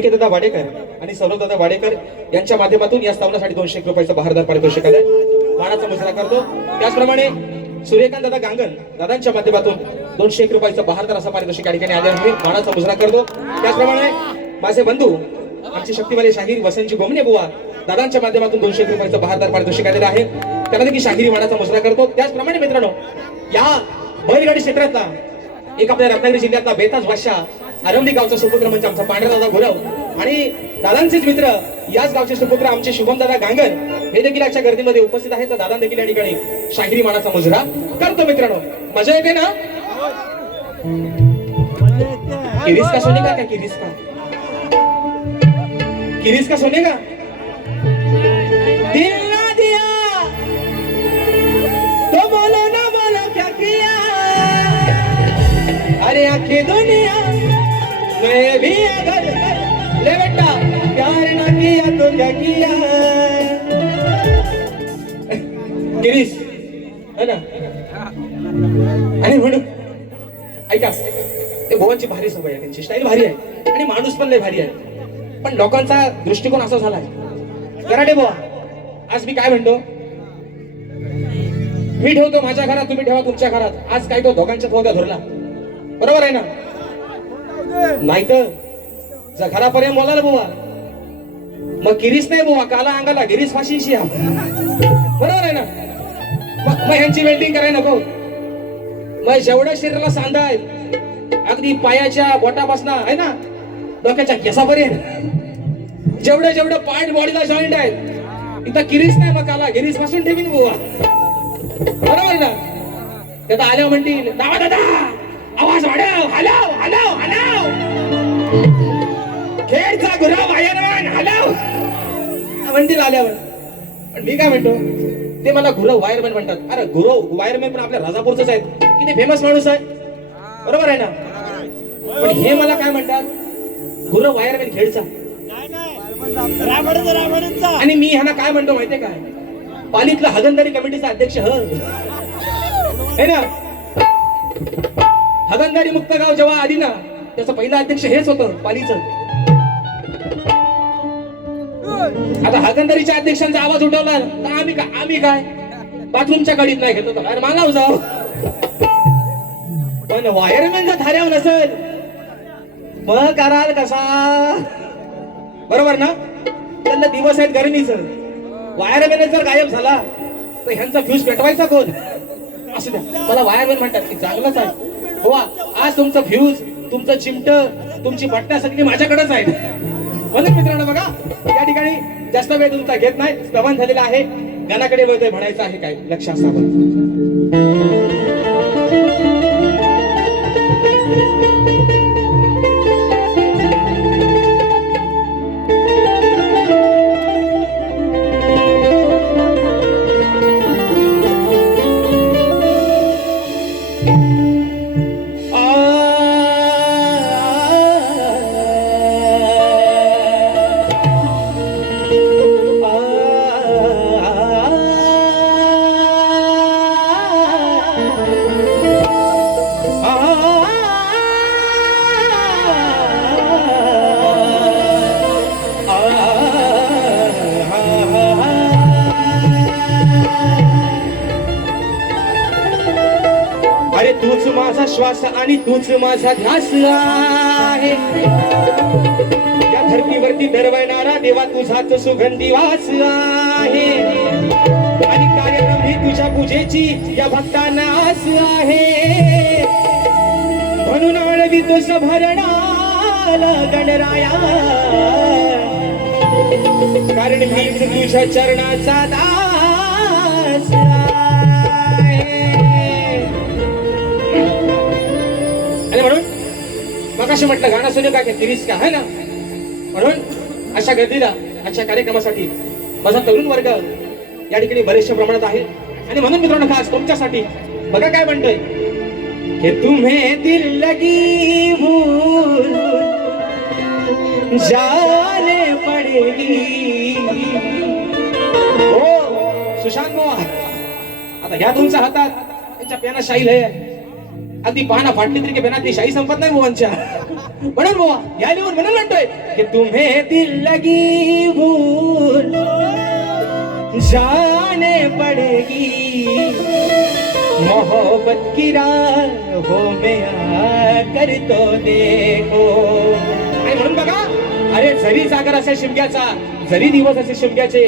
दादा वाडेकर आणि सौरभदादा वाडेकर यांच्या माध्यमातून या स्थापनासाठी 201 रुपयाचं बहारदार पारितोषिक आलंय. मानाचा मुजरा करतो. त्याचप्रमाणे सूर्यकांत दादा गांगण दादांच्या माध्यमातून 201 रुपयाचं बहारदार असं पारितोषिक या ठिकाणी आले आहे. मानाचा मुजरा करतो. त्याचप्रमाणे माझे बंधू आमचे शक्तिवाले शाहीर वसंतजी गोमणे बुवा दादांच्या माध्यमातून 201 रुपयाचं बहारदार पारितोषिक आलेलं आहे. त्याला देखील शाहिरी मानाचा मुजरा करतो. त्याचप्रमाणे मित्रांनो या बैलगाडी क्षेत्रातला एक आपल्या रत्नागिरी जिल्ह्यातला बेताज बादशाह आरवली गावचा सुपुत्र म्हणजे आमचा पांढरा दादा गुरव आणि दादांचेच मित्र याच गावचे सुपुत्र आमचे शुभम दादा गांगर हे देखील आजच्या गर्दीमध्ये उपस्थित आहेत. तर दादा देखील या ठिकाणी शाहिरी मानाचा मुजरा करतो. मित्रांनो मजा येते ना? किरीस का सोने का क्या किरीस का किरीस का सोने का दिल ना दिया तो बोलो ना बोलो क्या किया अरे आंखें दुनिया मैं भी अगर ले बेटा प्यार ना किया तो क्या किया गिरीश है ना. आणि म्हणून ऐका ते भुवनची भारी सवय आहे. त्यांची स्टाईल भारी आहे आणि माणूस पण लय भारी आहे. पण लोकांचा दृष्टिकोन असा झालाय कराडे बुवा. आज मी काय म्हणतो मी ठेवतो माझ्या घरात तुम्ही ठेवा तुमच्या घरात. आज काय तो दोघांच्या थोड्या धरला बरोबर आहे ना? नाही तर घरापर्यंत बोलायला बुवा मग किरीस नाही बुवा काला अंगाला गिरीस फाशीशी बरोबर आहे ना? मग ह्यांची वेल्डिंग करायला नको. मग जेवढ्या शरीराला सांधा आहेत अगदी पायाच्या बोटापासून आहे ना डोक्याच्या केसापर्यंत जेवढे जेवढे पार्ट बॉडीला जॉईंट आहेत इथं किरीस नाही मग काला गिरीस पासून ठेवीन बुवा बरोबर ना? त्यात आल्यावर म्हणतील दावा दादा आवाज वाढव हलव हलव हलव खेळचा गुरव वायरमॅन हलव म्हणतील आल्यावर. पण मी काय म्हणतो ते मला गुरव वायरमॅन म्हणतात. अरे गुरव वायरमॅन पण आपल्या राजापूरच आहेत. किती फेमस माणूस आहे बरोबर आहे ना? पण हे मला काय म्हणतात गुरव वायरमॅन खेळचा आणि मी ह्यांना काय म्हणतो माहितीये काय पालीतला हगंदारी कमिटीचा अध्यक्ष है ना. हगंदारी मुक्त गाव जेव्हा आली ना त्याचं पहिलं अध्यक्ष हेच होतं पालीचं. आता हगंदारीच्या अध्यक्षांचा आवाज उठवला तर आम्ही काय बाथरूमच्या कडीत नाही घेतो तर अरे मागाव जाऊ. पण वायरमॅनचा धाऱ्यावर नसेल मग कराल कसा बरोबर ना? त्यांना दिवस आहेत गरमीच. वायरमॅन जर गायब झाला तर ह्यांचा फ्यूज पेटवायचा कोण? असू द्या मला वायरमॅन म्हणतात की चांगलंच आहे हो. आज तुमचं फ्यूज तुमचं चिमट तुमची बटण्या सगळी माझ्याकडेच आहेत. म्हणून मित्रांनो बघा या ठिकाणी जास्त वेळ तुमचा घेत नाही. स्तवन झालेला आहे. गाण्याकडे वळतोय म्हणायचं आहे काय लक्ष असावं. अरे तूच माझा श्वास आणि तूच माझा ध्यास आहे. या धरतीवरती दरवळणारा देवा तुझाच सुगंधी वास आहे आणि कार्यक्रम ही तुझ्या पूजेची या भक्तांना आस आहे. म्हणून आळवी तुझ भरणाला गणराया कारण मीच तुझ्या चरणाचा दास आहे. आणि म्हणून मगाशी म्हटलं गाणं सुने का किरीस का है ना. म्हणून अशा गर्दीला अशा कार्यक्रमासाठी माझा तरुण वर्ग या ठिकाणी बरेचशा प्रमाणात आहे. आणि म्हणून मित्रांनो खास तुमच्यासाठी बघा काय म्हणतोय कि तुम्हें दिल लगी भूल जाने पडेगी. हो सुशांत बुवा आता घ्या तुमच्या हातात त्यांच्या पेना शाही आहे. अगदी पाना फाटली तरी की पेना ती शाही संपत नाही बुवांच्या. म्हणून बुवा या लिहून म्हणून म्हणतोय की तुम्हे दिल लगी भूल जाने पड़ेगी मोहब्बत की राहों में आकर तो देखो. आणि म्हणून बघा, अरे जरी जागर असे शिमग्याचा, जरी दिवस असे शिमग्याचे,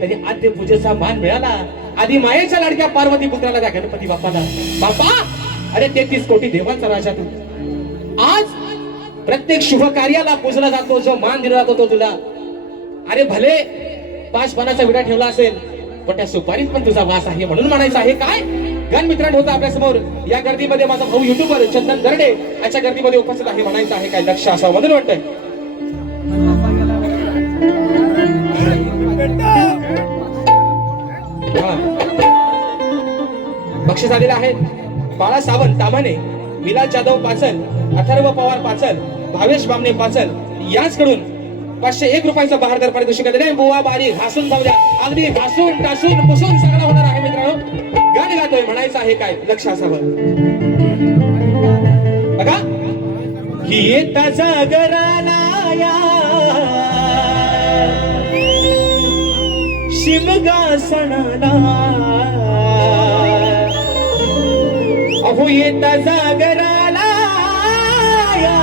तरी आद्य पूजेचा मान मिळाला आधी मायेच्या लाडक्या पार्वती पुत्राला, त्या गणपती बाप्पाला. बाप्पा, अरे 33 कोटी देवांचा राजा तू. आज प्रत्येक शुभ कार्याला पूजला जातो, जो मान दिला जातो तो तुला. अरे भले 5 पानाचा विडा ठेवला असेल, पण त्या सुपारीत पण तुझा वास आहे. म्हणून म्हणायचं आहे काय, गण मित्रांनो होता आपल्या समोर या गर्दीमध्ये माझा भाऊ युट्यूबर चंदन दर्डे याच्या गर्दीमध्ये उपस्थित आहे. म्हणायचं आहे काय, लक्ष असावं म्हणून वाटतंय. बक्षीस आलेलं आहे बाळा सावंत तामाने, विलास जाधव पाचल, अथर्व पवार पाचल, भावेश बामणे पाचल याचकडून 501 रुपयाचं बहारदार पारितोषिक दिले. बुवा बारी घासून जाऊ द्या, अगदी घासून टासून पुसून सगळं होणार आहे मित्रांनो. गाणं गातोय, म्हणायचं आहे काय, लक्ष असावं. बघा, ही येता जागराला या शिमगा सणाला, अहो येता जागराला या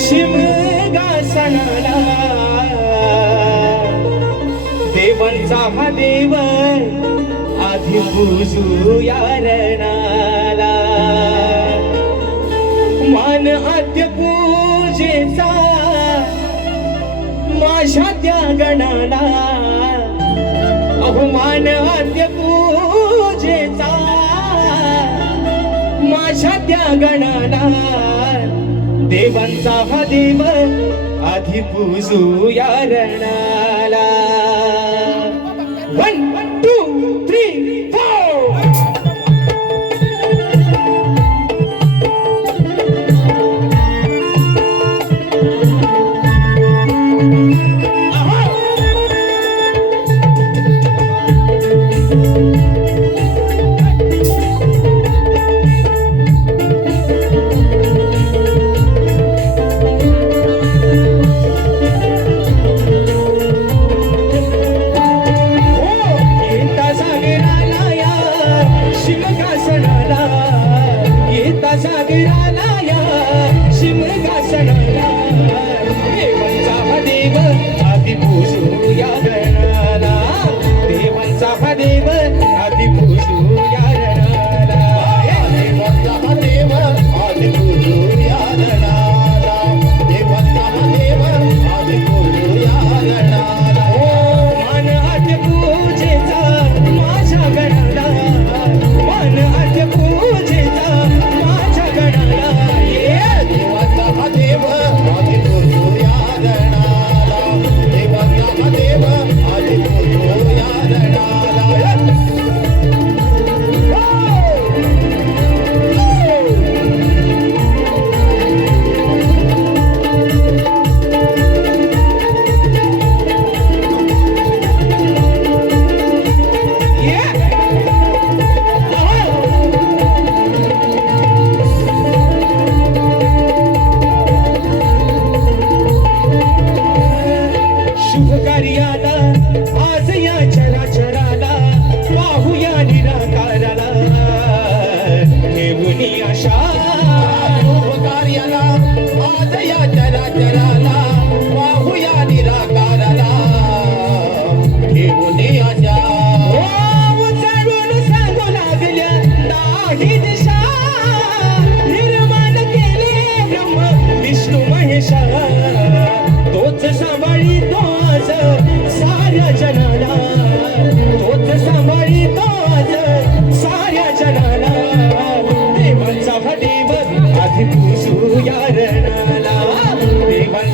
शिमगा सणाला, देवांचा हा देव आधी पूजू या रणाला. मान आद्य पूजेचा माझ्या त्या गणाला, अहो मान आद्य पूजेचा माझ्या त्या गणाला, देवांचा हा देव आधी पूजू या रणाला. 1 2 3 4. देवांचा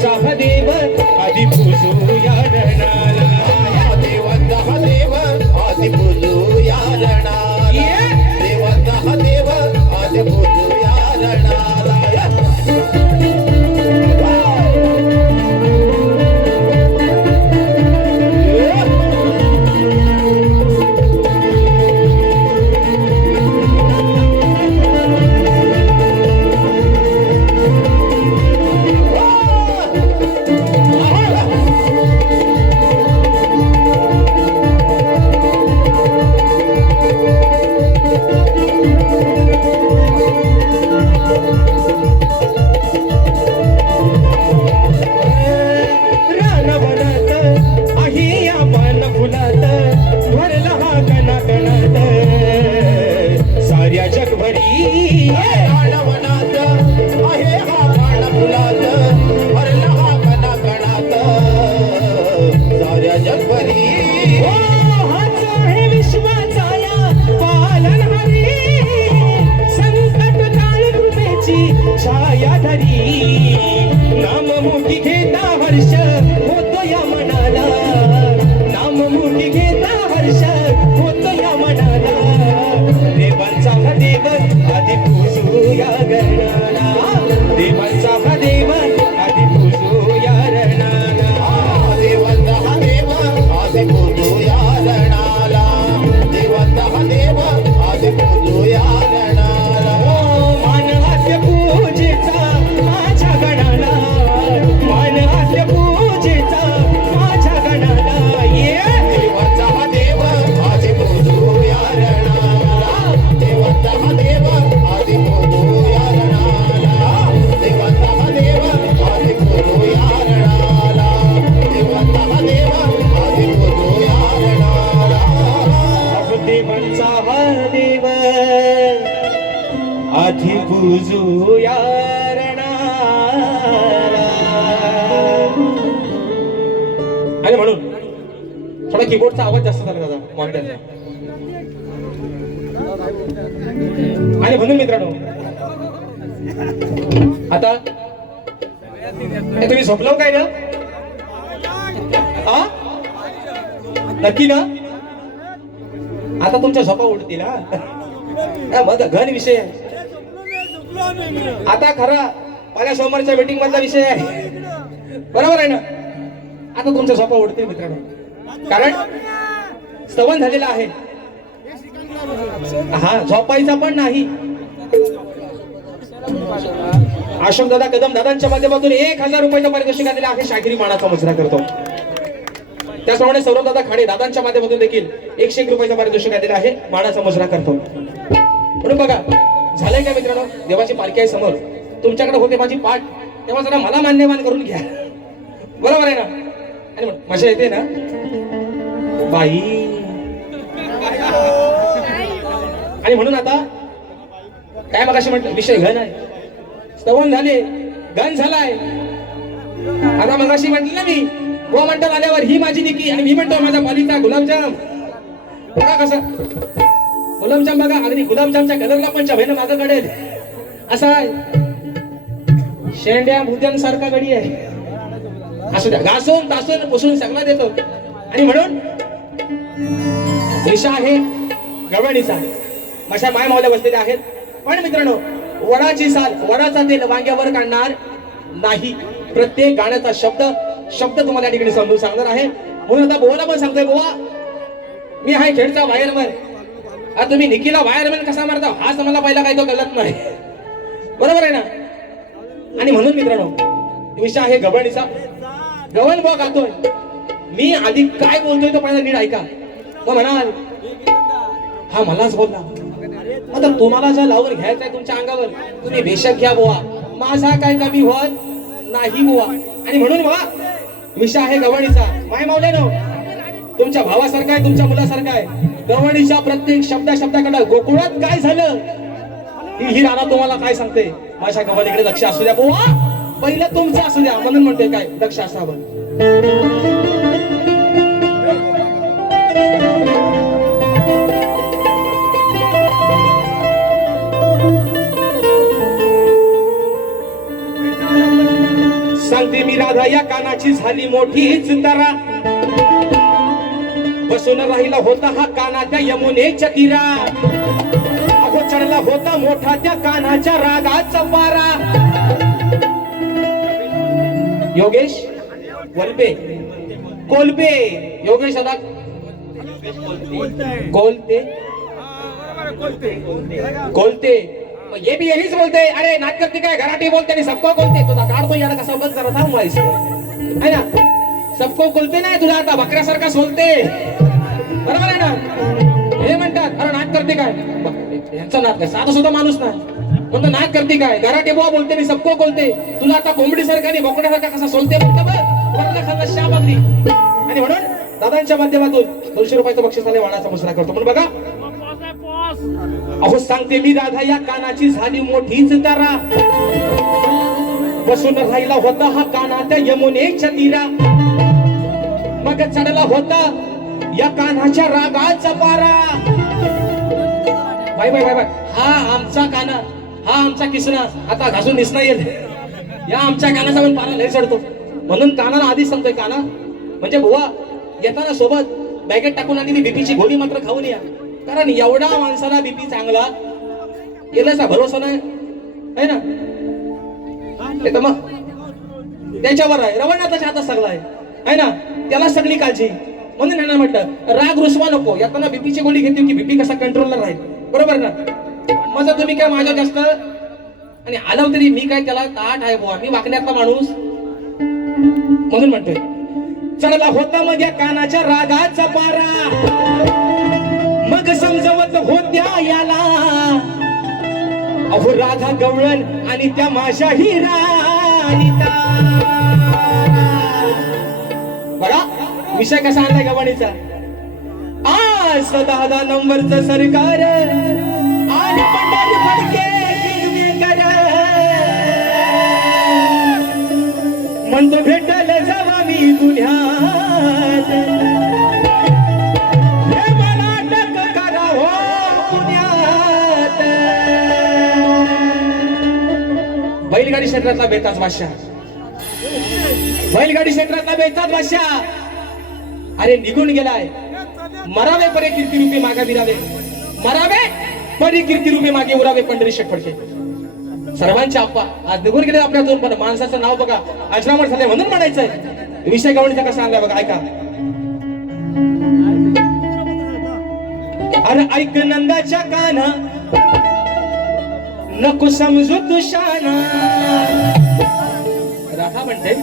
छाया धरी नाममुखी घेता हर्ष होतो या मनाला नाममुखी घेता हर्ष होतो या मनाला देवांचा हा देव आधी पूजू या गणाला देवांचा हा देव आधी पूजू या रणाला देवाचा हा देव आधी पूजू या रणाला देवाचा हा देव आधी पूजू या रणाला मानहास्य पूजेचा माझ्या गणाला मानहास्य पूजेचा माझ्या गणाला ये देवाचा हा देव आधी पूजू या रणाला देवाचा हा देव आधी पूजू या रणाला देवाचा हा देव आधी पूजू या रणाला देवाचा हा देव आधी पूजू या रणाला देवांचा हा देव आधी पूजू या रणाला. आणि म्हणून थोडा कीबोर्डचा आवाज जास्त झाला दादा मॉनिटरचा. आणि म्हणून मित्रांनो आता हे तुम्ही झोपलो काय ना आ? नक्की ना आता तुमच्या झोपा उडतील हा मग घन विषय आहे आता खरा पहिल्या सोमवारच्या मीटिंग मधला विषय आहे बरोबर आहे ना आता तुमच्या झोपा उडतील मित्रांनो कारण स्तवन झालेला आहे हा झोपायचा पण नाही अशोक दादा कदम दादांच्या माध्यमातून 1000 रुपयाचं पारितोषिक आलेलं आहे शाहिरी मानाचा मुजरा करतो त्याचप्रमाणे सौरभ दादा खाडे दादांच्या माध्यमातून देखील 101 रुपयाचं पारितोषिक आलेलं आहे मानाचा मुजरा करतो म्हणून बघा झालंय काय मित्रांनो देवाची पालखी आहे समोर तुमच्याकडे होते माझी पाठ तेव्हा जरा मला मान्यवान करून घ्या बरोबर आहे ना आणि मजा येते ना बाई आणि म्हणून आता काय मगाशी म्हटलं विषय घन आहे स्तवन झाले घन झालाय आता मगाशी म्हटलं ना मी गो म्हणतात आल्यावर ही माझी निकी आणि मी म्हणतो माझा पालीचा गुलाबजाम बघा कसं गुलाबजाम बघा अगदी गुलाबजामच्या कलरला पण चवेनं मागं कडेल असा शेंड्या भुत्यांसारखा गडी आहे असू द्या घासून तासून पुसून सगळं देतो आणि म्हणून दिशा आहे गवळणीचा अशा माय मावल्या बसलेल्या आहेत पण मित्रांनो वडाची साल वडाचा तेल वांग्यावर काढणार नाही प्रत्येक गाण्याचा शब्द तुम्हाला या ठिकाणी समजून सांगणार आहे म्हणून आता बोवाला पण सांगतोय बोवा मी आहे खेडचा वायरमन आता तुम्ही निकीला वायरमन कसा मारता हाच मला पहिला काही तो कळत नाही बरोबर आहे ना आणि म्हणून मित्रांनो विषय आहे गवळणीचा गवळ बुवा गातोय मी आधी काय बोलतोय तो पहिला नीट ऐका मग म्हणाल हा मलाच बोलला आता तुम्हाला ज्या लावून घ्यायचंय तुमच्या अंगावर तुम्ही बेशक घ्या बुवा माझा काय कमी होत नाही बुवा आणि म्हणून बघा विषय आहे गवळणीचा माय मावलेनो तुमच्या भावासारखा आहे तुमच्या मुलासारखा आहे गवळणीच्या प्रत्येक शब्दाकडे गोकुळात काय झालं ही राणा तुम्हाला काय सांगते माझ्या गवळीकडे लक्ष असू द्या बुवा पहिलं तुमचं असू द्या म्हणून म्हणते काय लक्ष असावं सांगते मी राधा या कानाची झाली मोठीच तारा बसून राहिला होता हा काना त्या यमुनेच्या तीरा अगो चढला होता मोठा त्या कानाच्या रागाचा पारा योगेश वलबे कोलबे योगेश आता कोलते ये भी यहीच बोलते अरे नाच करते काय घराटी बोलते आणि सबको बोलते तुझा काढतो याला कसा बंद जरा थांब व्हायचं है ना सबको बोलते नाही तुला आता बकऱ्यासारखा सोलते बरोबर आहे ना हे म्हणतात अरे नाच करते काय यांचा नाच काय साधा सुद्धा माणूस नाही म्हणतो नाच करते काय घराटे बुवा बोलते आणि सबको बोलते तुला आता कोंबडी सारखा आणि बोकड्यासारखा कसा सोलते शाबागली आणि म्हणून दादांच्या माध्यमातून 200 रुपयाचं बक्षीस आले वाणाचा मुसरा करतो म्हणून बघा अहो सांगते मी राधा या कानाची झाली मोठीच तारा बसून राहिला होता हा काना त्या यमुनेच्या तीरा मग चढला होता या कानाच्या रागाचा पारा बाय बाय बाय बाय हा आमचा काना हा आमचा किसना आता घासून दिसना येत या आमच्या कानाचा पण पारा लय चढतो म्हणून कानाला आधीच सांगतोय काना म्हणजे बुवा येताना सोबत बॅगेत टाकून आणलेली बीपीची गोळी मात्र खाऊन या कारण एवढा माणसाला बीपी चांगला गेल्याचा भरोसा नाही है ना ते तर मग त्याच्यावर आहे रवणाचा हातात सगळा आहे ना त्याला सगळी काळजी म्हणून यांना म्हटलं राग रुसवा नको येताना बीपीची गोळी घेते की बीपी कसा कंट्रोलला राहील बरोबर ना माझा तुम्ही काय माझ्या जास्त आणि आलं तरी मी काय त्याला ताट आहे बुवा मी वाकण्यातला माणूस म्हणून म्हणतोय चढला होता मग या कानाच्या रागाचा पारा मग समजवत होत्या याला अहो राधा गवळण आणि त्या माझ्या हिराणीता बघा विषय कसा आणलाय गवाणीचा आज 10 नंबरचं सरकार आणि पंढरी फडके दिग्मेकर म्हणतो भेटल जावा मी पुण्यात हे मला अटक करा हो पुण्यात बैलगाडी क्षेत्रातला बेताज बादशाह बैलगाडी क्षेत्रातला बेताज बादशाह अरे निघून गेलाय मरावे परे कीर्ती रूपे मागा विरावे मरावे परी कीर्ती रूपे मागे उरावे पंढरी शेठ फडके सर्वांचे आप्पा आज निघून गेले आपल्यातून पण माणसाचं नाव बघा अजरामर झाले म्हणून म्हणायचंय विषय गवणीचा कसा आणलाय बघा ऐका अरे ऐक नंदाच्या काना नको समजू तुशाना राधा म्हणते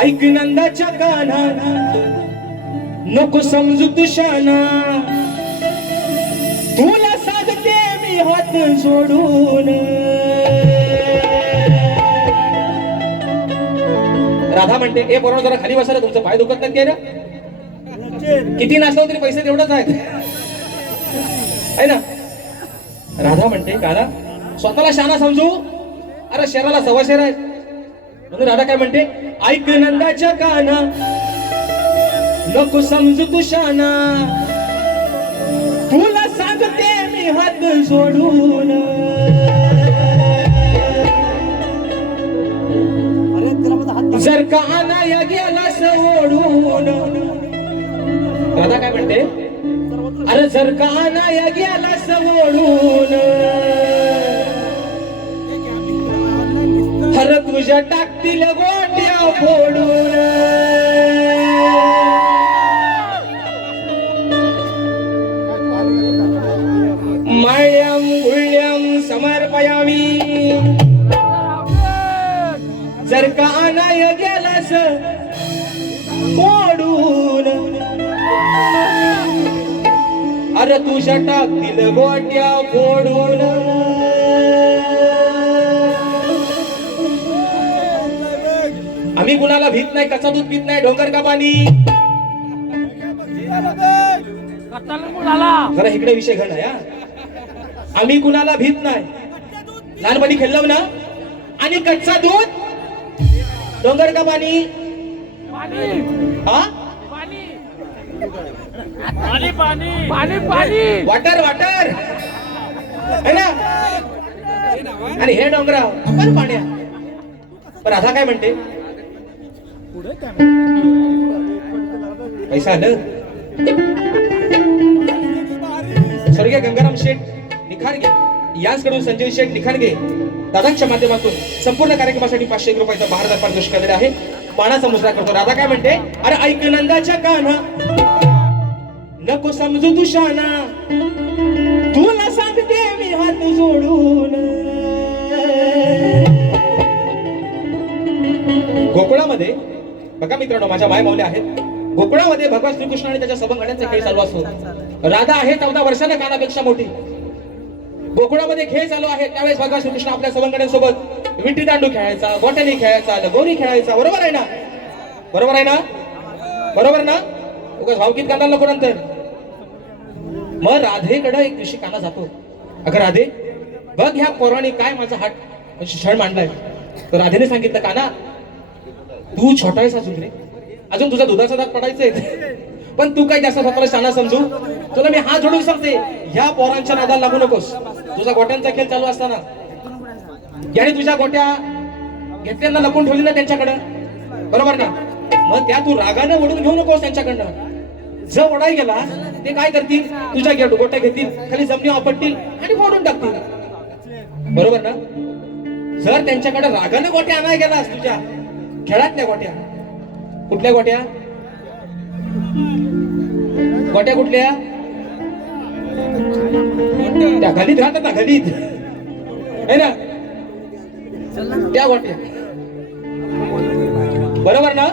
ऐक नंदाच्या काना नको समजू तुशाना तुला सांगते मी हात जोडून राधा म्हणते ए बरोबर जरा खाली बसा रे तुमचं पाय दुखत नाही ना किती नाचलो तरी पैसे तेवढंच आहेत है ना राधा म्हणते काला स्वतःला शाना समजू अरे शहराला सव्वा शेर आहे म्हणून राधा काय म्हणते ऐक नंदाच्या काना नको समजू तू शाना तुला सांगते मी हात जोडून जर का अनाया गेला सोडून राधा काय म्हणते अरे जर का अनाया गेला सोडून हर तुझ्या टाकतील गोट्या फोडून माळ्याम गुळ्याम समर्पयामी जर का अनाय गेलास फोडून अरे तुझ्या टाकतील गोट्या फोडून आम्ही कुणाला भीत नाही कचा दूध पीत नाही डोंगर का पाणी जरा इकडे विषय घड आहे आम्ही कुणाला भीत नाही लहानपणी खेळलो ना आणि कच्चा दूध डोंगर का पाणी हा पाणी वाटर वाटर है ना आणि हे डोंगराव आपण पाणी पण आता काय म्हणते पैसा आलं स्वर्गीय गंगाराम शेठ निखारगे याचकडून संजय शेठ निखारगे दादांच्या माध्यमातून संपूर्ण कार्यक्रमासाठी 500 रुपयाचा बहारदार पारितोषिक आलेला आहे मानाचा मुजरा करतो राधा काय म्हणते अरे ऐक नंदाच्या काना नको समजू तू शाना तुला सांगते मी हात जोडून गोकुळामध्ये बघा मित्रांनो माझ्या माय माऊल्या आहेत गोकुळामध्ये भगवान श्रीकृष्ण आणि त्याच्या सवंगड्यांचा खेळ चालू असतो राधा आहे 14 वर्षांना कानापेक्षा मोठी गोकुळामध्ये खेळ चालू आहे त्यावेळेस भगवान श्रीकृष्ण आपल्या सवंगड्यांसोबत विटी दांडू खेळायचा गोट्यानी खेळायचा लगोरी खेळायचा बरोबर आहे ना बरोबर आहे ना बरोबर ना उगाच भावकीत कांदा नको नंतर मग राधेकडे एक दिवशी काना जातो अगं राधे बघ ह्या पोराने काय माझा हात छळ मांडलाय तर राधेने सांगितलं काना तू छोटा आहेस अजून रे अजून तुझा दुधाचा दात पडायचंय पण तू काय जास्त स्वतःला शाना समजू तुला मी हात जोडून सांगते ह्या पोरांच्या नादाला लागू नकोस तुझा गोट्यांचा खेळ चालू असताना याने तुझ्या गोट्या घेतल्यांना लपून ठेवली ना त्यांच्याकडं, बरोबर ना? मग त्या तू रागानं ओढून घेऊ नकोस त्यांच्याकडनं. जर ओढाय गेला ते काय करतील, तुझ्या गोट्या घेतील, खाली जमिनी आपटतील आणि फोडून टाकतील, बरोबर ना? जर त्यांच्याकडे रागानं गोट्या आणाय गेलास, तुझ्या खेळातल्या गोट्या, कुठल्या गोट्या? गोट्या कुठल्या? त्या गलीत राहतात ना, गलीत है ना, त्या गोट्या, बरोबर ना?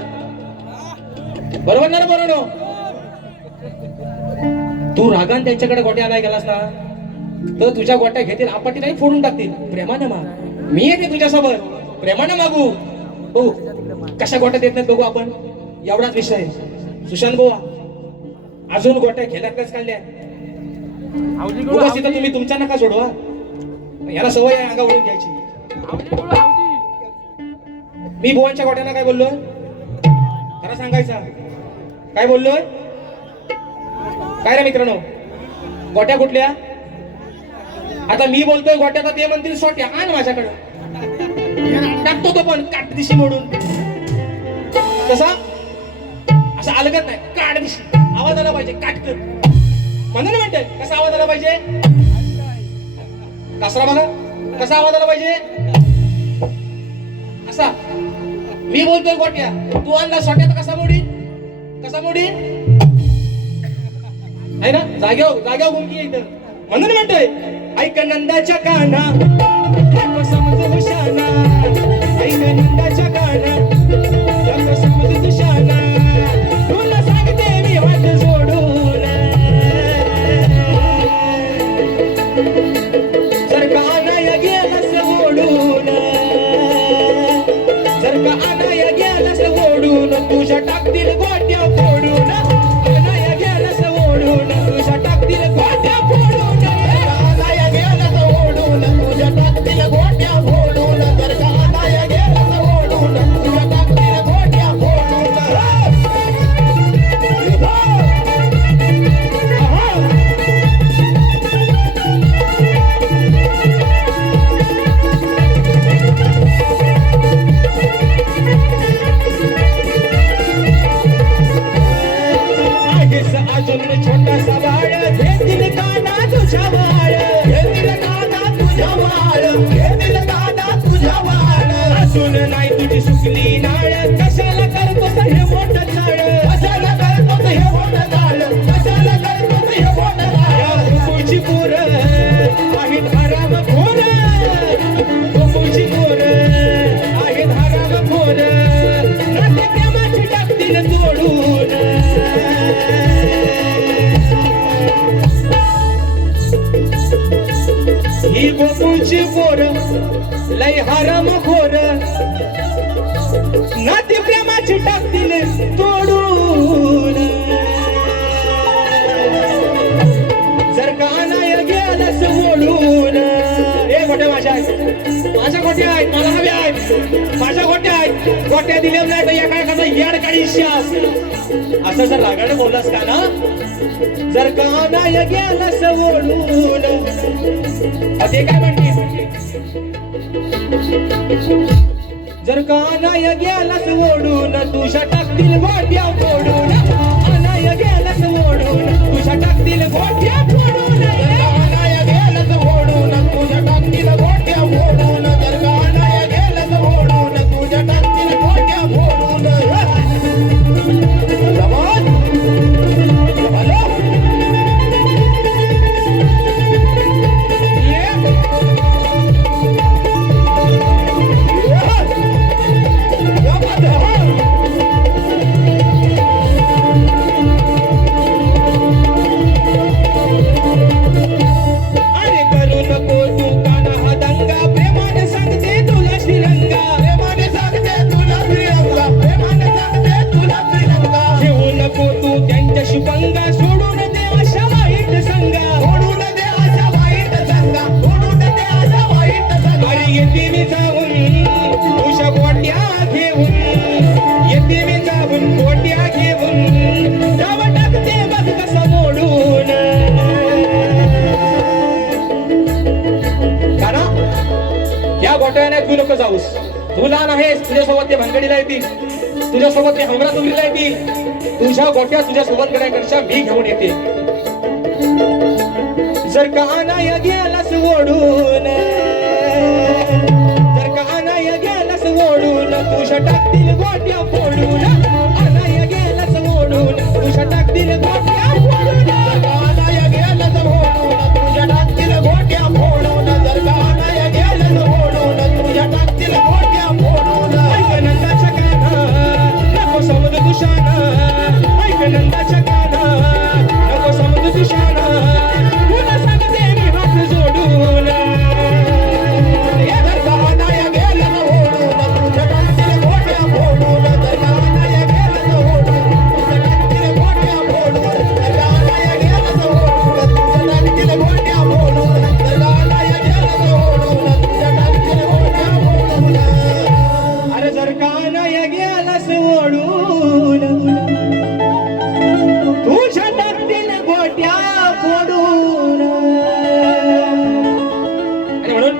बरोबर ना? बरोबर. तू रागान त्यांच्याकडे गोट्या आणाय गेलास ना, तर तुझ्या गोट्या घेतील, आपत्ती नाही, फोडून टाकतील. प्रेमानं माग, मी येते तुझ्यासोबत, प्रेमानं मागू. हो, कशा गोट्या देत नाहीत बघू आपण, एवढाच विषय. सुशांत बुवा, अजून गोट्या खेळातल्याच काढल्या. उगाच तिथं तुम्ही तुमच्या नका सोडवा, याला सवय आहे अंगावरून घ्यायची. मी बुवांच्या गोट्यांना काय बोललोय? खरं सांगायचा, काय बोललोय? काय रे मित्रांनो, गोट्या कुठल्या? आता मी बोलतोय गोट्या, तर ते म्हणतील सोट्या, आण माझ्याकडं. टाकतो तो पण काट दिशी मोडून. कसा? असं अलगत नाही, काट दिशी आवाज आला पाहिजे, काटकर म्हणून म्हणते. कसा आवाज आला पाहिजे? कसरा बघा, कसा आवाज आला पाहिजे? असा. मी बोलतोय गोट्या, तू आणला सोट्या, तर कसा मोडी? कसा मोडी? आहे ना, जाग्यावर गुंगी इथं, म्हणून म्हणतोय. ऐक नंदाच्या काना समज शाना, ऐक नंदाच्या काना समज शाना, तुला सांगते मी वाट जोडून. जर का आणाया गेलास ओढून, जर का आणाया गेलास ओढून, तुझ्या टाकतील गोट्या फोडून. आणाया गेलास ओढून, तुझ्या टाकतील गोट्या फोडून. आणाया गेलास ओढून, तुझ्या टाकतील गोट्या फोडून. जर का आणाया गेलास ओढून, तुझ्या टाकतील गोट्या फोडून. आहेस अजून छोटासा बाळ, घेतील काना तुझ्या वाळ, घेतील काना तुझ्या वाळ, घेतील काना तुझ्या वाळ. अजून नाही तुझी सुकली नाळ, कशाला करतोस हे मोठं झाड? कशाला करतोस हे मोठं झाड? कशाला करतोस हे मोठं झाड? या गोकुळची पोर आहेत हराम खोर, गोकुळची पोर आहेत हराम खोर, नाते प्रेमाची टाकतील तोडून. ही गोकुळची पोर लय हराम खोर, नाते प्रेमाची टाकतील तोडून. जर का नाही गेलास ओढून, हे गोट्या माझ्या आहेत, माझ्या गोट्या आहेत, मला हव्या आहेत, माझ्या गोट्या आहेत. गोट्या दिल्या नाही तर एका एखादा याड काढी शास, असं जर रागाने बोललास का ना, जर का नाही गेलास ओढून. ते काय म्हणते? जर का नाही गेलास ओढून, तुझ्या टाकतील गोट्या फोडून. अनाय गेलास ओढून, तुझ्या टाकतील गोट्या फोडून. आणाया गेलास ओढून, तुझ्या टाकतील गोट्या फोडून. जर का आणाया गेलास ओढून, तुझ्या टाकतील गोट्या फोडून. जवान, हॅलो, ये. लहान आहेस, तुझ्यासोबत ते भानगडीला येतील, तुझ्यासोबत ते हमरा तुमरीला येतील, तुझ्या गोट्या तुझ्यासोबत करायकडच्या मी घेऊन येते. जर का अनाया गेलास ओढून, जर का अनाया गेलास ओढून, तुझ्या टाकतील गोट्या फोडून, अनाया गेलास ओढून, तुझ्या टाकतील गोट्या फोडून. गानाया गेलं तर ओढून तुझ्या टाकतील गोट्या फोडून. जर गानाया गेलं तर ओढून तुझ्या टाकतील गोट्या फोडून. ऐक नंदाच्या काना, नको समज तुशाना, ऐक नंदाच्या काना, नको समज तुशाना, तुला सांगते मी हात जोडून. जर गानाया गेलं तर ओढून तुझ्या टाकतील गोट्या फोडून. जर गानाया गेलं तर ओढून तुझ्या टाकतील गोट्या फोडून. जर गानाया गेलं तर ओढून तुझ्या टाकतील गोट्या फोडून. जर गानाया गेलं तर ओढून तुझ्या टाकतील गोट्या फोडून. अरे जर का नाही गेलास ओढून, तुझ्या टाकतील गोट्या फोडून. आणि म्हणून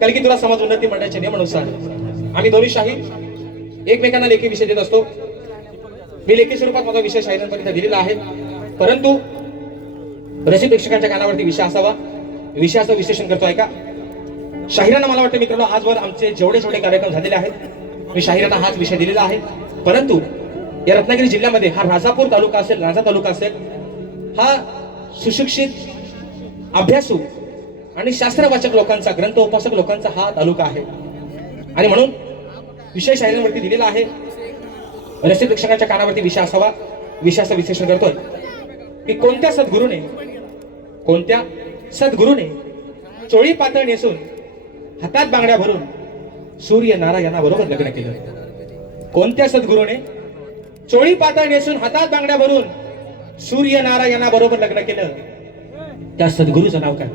कारण की तुला समाज उन्नती मंडळाच्या नियमानुसार आम्ही दोन्ही शाहीर एकमेकांना लेखी विषय देत असतो. मी लेखी स्वरूपात माझा विषय शाहिरांपर्यंत दिलेला आहे, परंतु रसिक प्रेक्षकांच्या कानावरती विषयाचं विश्लेषण करतोय का शाहिरांना. मला वाटतं मित्रांनो आजवर आमचे जेवढे कार्यक्रम झालेले आहेत मी शाहिरांना हाच विषय दिलेला आहे. परंतु या रत्नागिरी जिल्ह्यामध्ये हा राजापूर तालुका असेल, राजा तालुका असेल, हा सुशिक्षित, अभ्यासू आणि शास्त्रवाचक लोकांचा, ग्रंथ उपासक लोकांचा हा तालुका आहे. आणि म्हणून विषय शाहिरांवरती दिलेला आहे. रसिक प्रेक्षकांच्या कानावरती विषय असावा, विषयाचं विश्लेषण करतोय की कोणत्या सद्गुरूने चोळी पातळ नेसून हातात बांगड्या भरून सूर्य नारायणाबरोबर लग्न केलं. कोणत्या सद्गुरूने चोळी पातळ नेसून हातात बांगड्या भरून सूर्य नारायणाबरोबर लग्न केलं, त्या सद्गुरूचं नाव काय.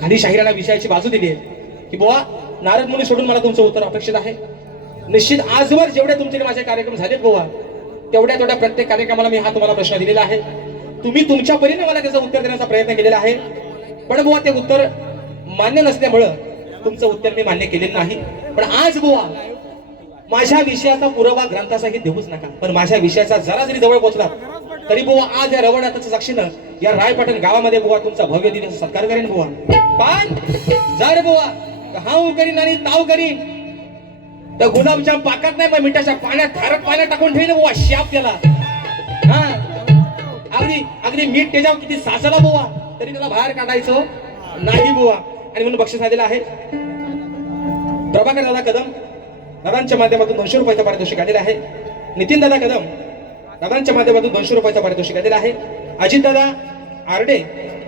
खाली शाहिरांना विषयाची बाजू दिली आहे की बुवा नारद मुनी सोडून मला तुमचं उत्तर अपेक्षित आहे. निश्चित आजवर जेवढे तुमचे माझे कार्यक्रम झालेत बुवा, तेवढ्या प्रत्येक कार्यक्रमाला मी हा तुम्हाला प्रश्न दिलेला आहे. तुम्ही तुमच्या परीने मला त्याचं उत्तर देण्याचा प्रयत्न केलेला आहे, पण बुवा ते उत्तर मान्य नसल्यामुळं तुमचं उत्तर मी मान्य केलेलं नाही. पण आज बुवा माझ्या विषयाचा पुरावा ग्रंथाचाही देऊच नका, पण माझ्या विषयाचा जरा जरी जवळ पोहोचला तरी बुवा आज या रवणाथाच्या साक्षीनं या रायपाटण गावामध्ये बुवा तुमचा भव्य दिनाचा सत्कार करेन बुवा. पण जर बुवा हाऊ करीन आणि ताव करीन तर गुलाबजाम पाकात नाही, मग मिठाच्या पाण्यात खारट पाण्यात टाकून ठेवीन बुवा शाप त्याला. हा अगदी मीठ त्याच्यावर किती साचला बुवा तरी त्याला बाहेर काढायचं नाही बुवा. आणि म्हणून बक्षीस आलेलं आहे प्रभाकर दादा कदम, दादांच्या माध्यमातून 200 रुपयाचं पारितोषिक आलेलं आहे. नितीन दादा कदम, दादांच्या माध्यमातून 200 रुपयाचं पारितोषिक आलेलं आहे. अजित दादा आरडे,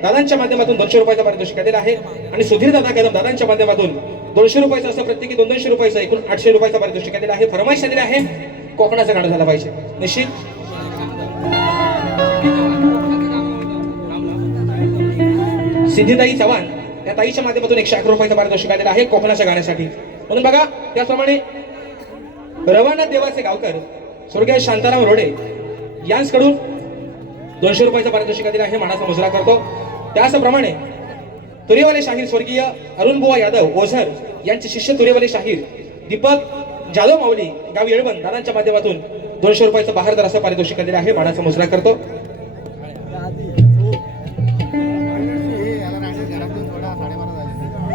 दादांच्या माध्यमातून 200 रुपयाचं पारितोषिक आलेलं आहे. आणि सुधीर दादा कदम, दादांच्या माध्यमातून 200 रुपयाचं असं प्रत्येकी 200 रुपयाचं एकूण 800 रुपयाचं पारितोषिक आलेलं आहे. फरमाईश आलेली आहे कोकणाचं गाणं झालं पाहिजे. निश्चित सिद्धिताई चव्हाण या ताईच्या माध्यमातून 111 रुपयाचं पारितोषिक आलेलं आहे कोकणाच्या गाण्यासाठी. म्हणून बघा त्याचप्रमाणे रवानाथ देवाचे गावकर स्वर्गीय शांताराम रोडे यांच्याकडून 200 रुपयाचं पारितोषिक आलेलं आहे, मानाचा मुजरा करतो. त्याचप्रमाणे तुरेवाले शाहीर स्वर्गीय अरुणबुवा यादव ओझर यांचे शिष्य तुरेवाले शाहीर दीपक जाधव माऊली गाव येळवण, दादांच्या माध्यमातून 200 रुपयाचं बहारदार असं पारितोषिक आलेलं आहे, मानाचा मुजरा करतो.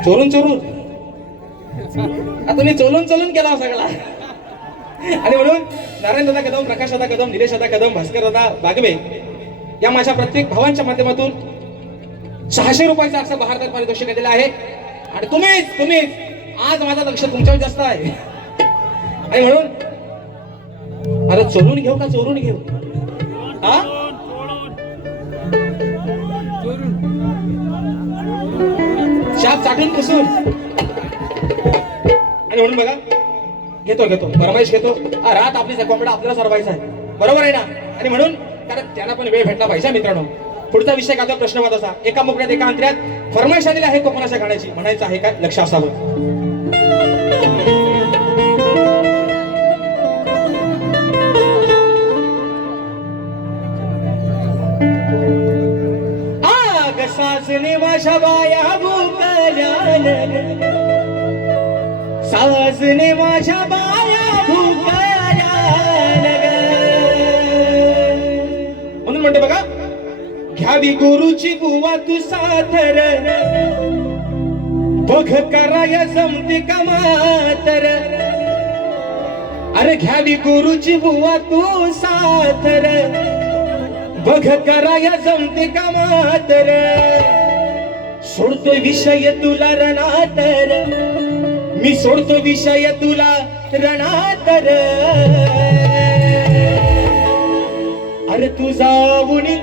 चोरून तुम्ही चोलून केला सगळा. आणि म्हणून नारायण दादा कदम, प्रकाश दादा कदम, निलेश दादा कदम, भास्कर दादा बागवे या माझ्या प्रत्येक भावांच्या माध्यमातून 600 रुपयाचं असं बहारदार पारितोषिक दिलेलं आहे. आणि तुम्हीच आज माझं लक्ष तुमच्यावर जास्त आहे. आणि म्हणून अरे चोरून घेऊ का चोरून घेऊ, हा शाप चाटून पुसून. आणि म्हणून बघा घेतो फरमाईश घेतो. रात आपली कोंबडा आपल्याला सरवायचा आहे, बरोबर आहे ना. आणि म्हणून कारण त्यांना पण वेळ भेटला पाहिजे मित्रांनो. पुढचा विषय का प्रश्नवादाचा, एका मुकड्यात एका अंतऱ्यात फरमाईश आलेली आहे कोकणाच्या गाण्याची, म्हणायचं आहे काय लक्ष असावं. साजने माझ्या बाया भूकल्यान, लाजने माझ्या बाया भुकाया म्हणून म्हणते बघा, घ्यावी गुरुची बुवा तू साथर, बघ कराया जमते का मातर. अरे घ्यावी गुरुची बुवा तू साथर, बघ कराया जमते का मातर. सोडतो विषय तुला रणातर, मी सोडतो विषय तुला रणातर. अरे तू जाऊनी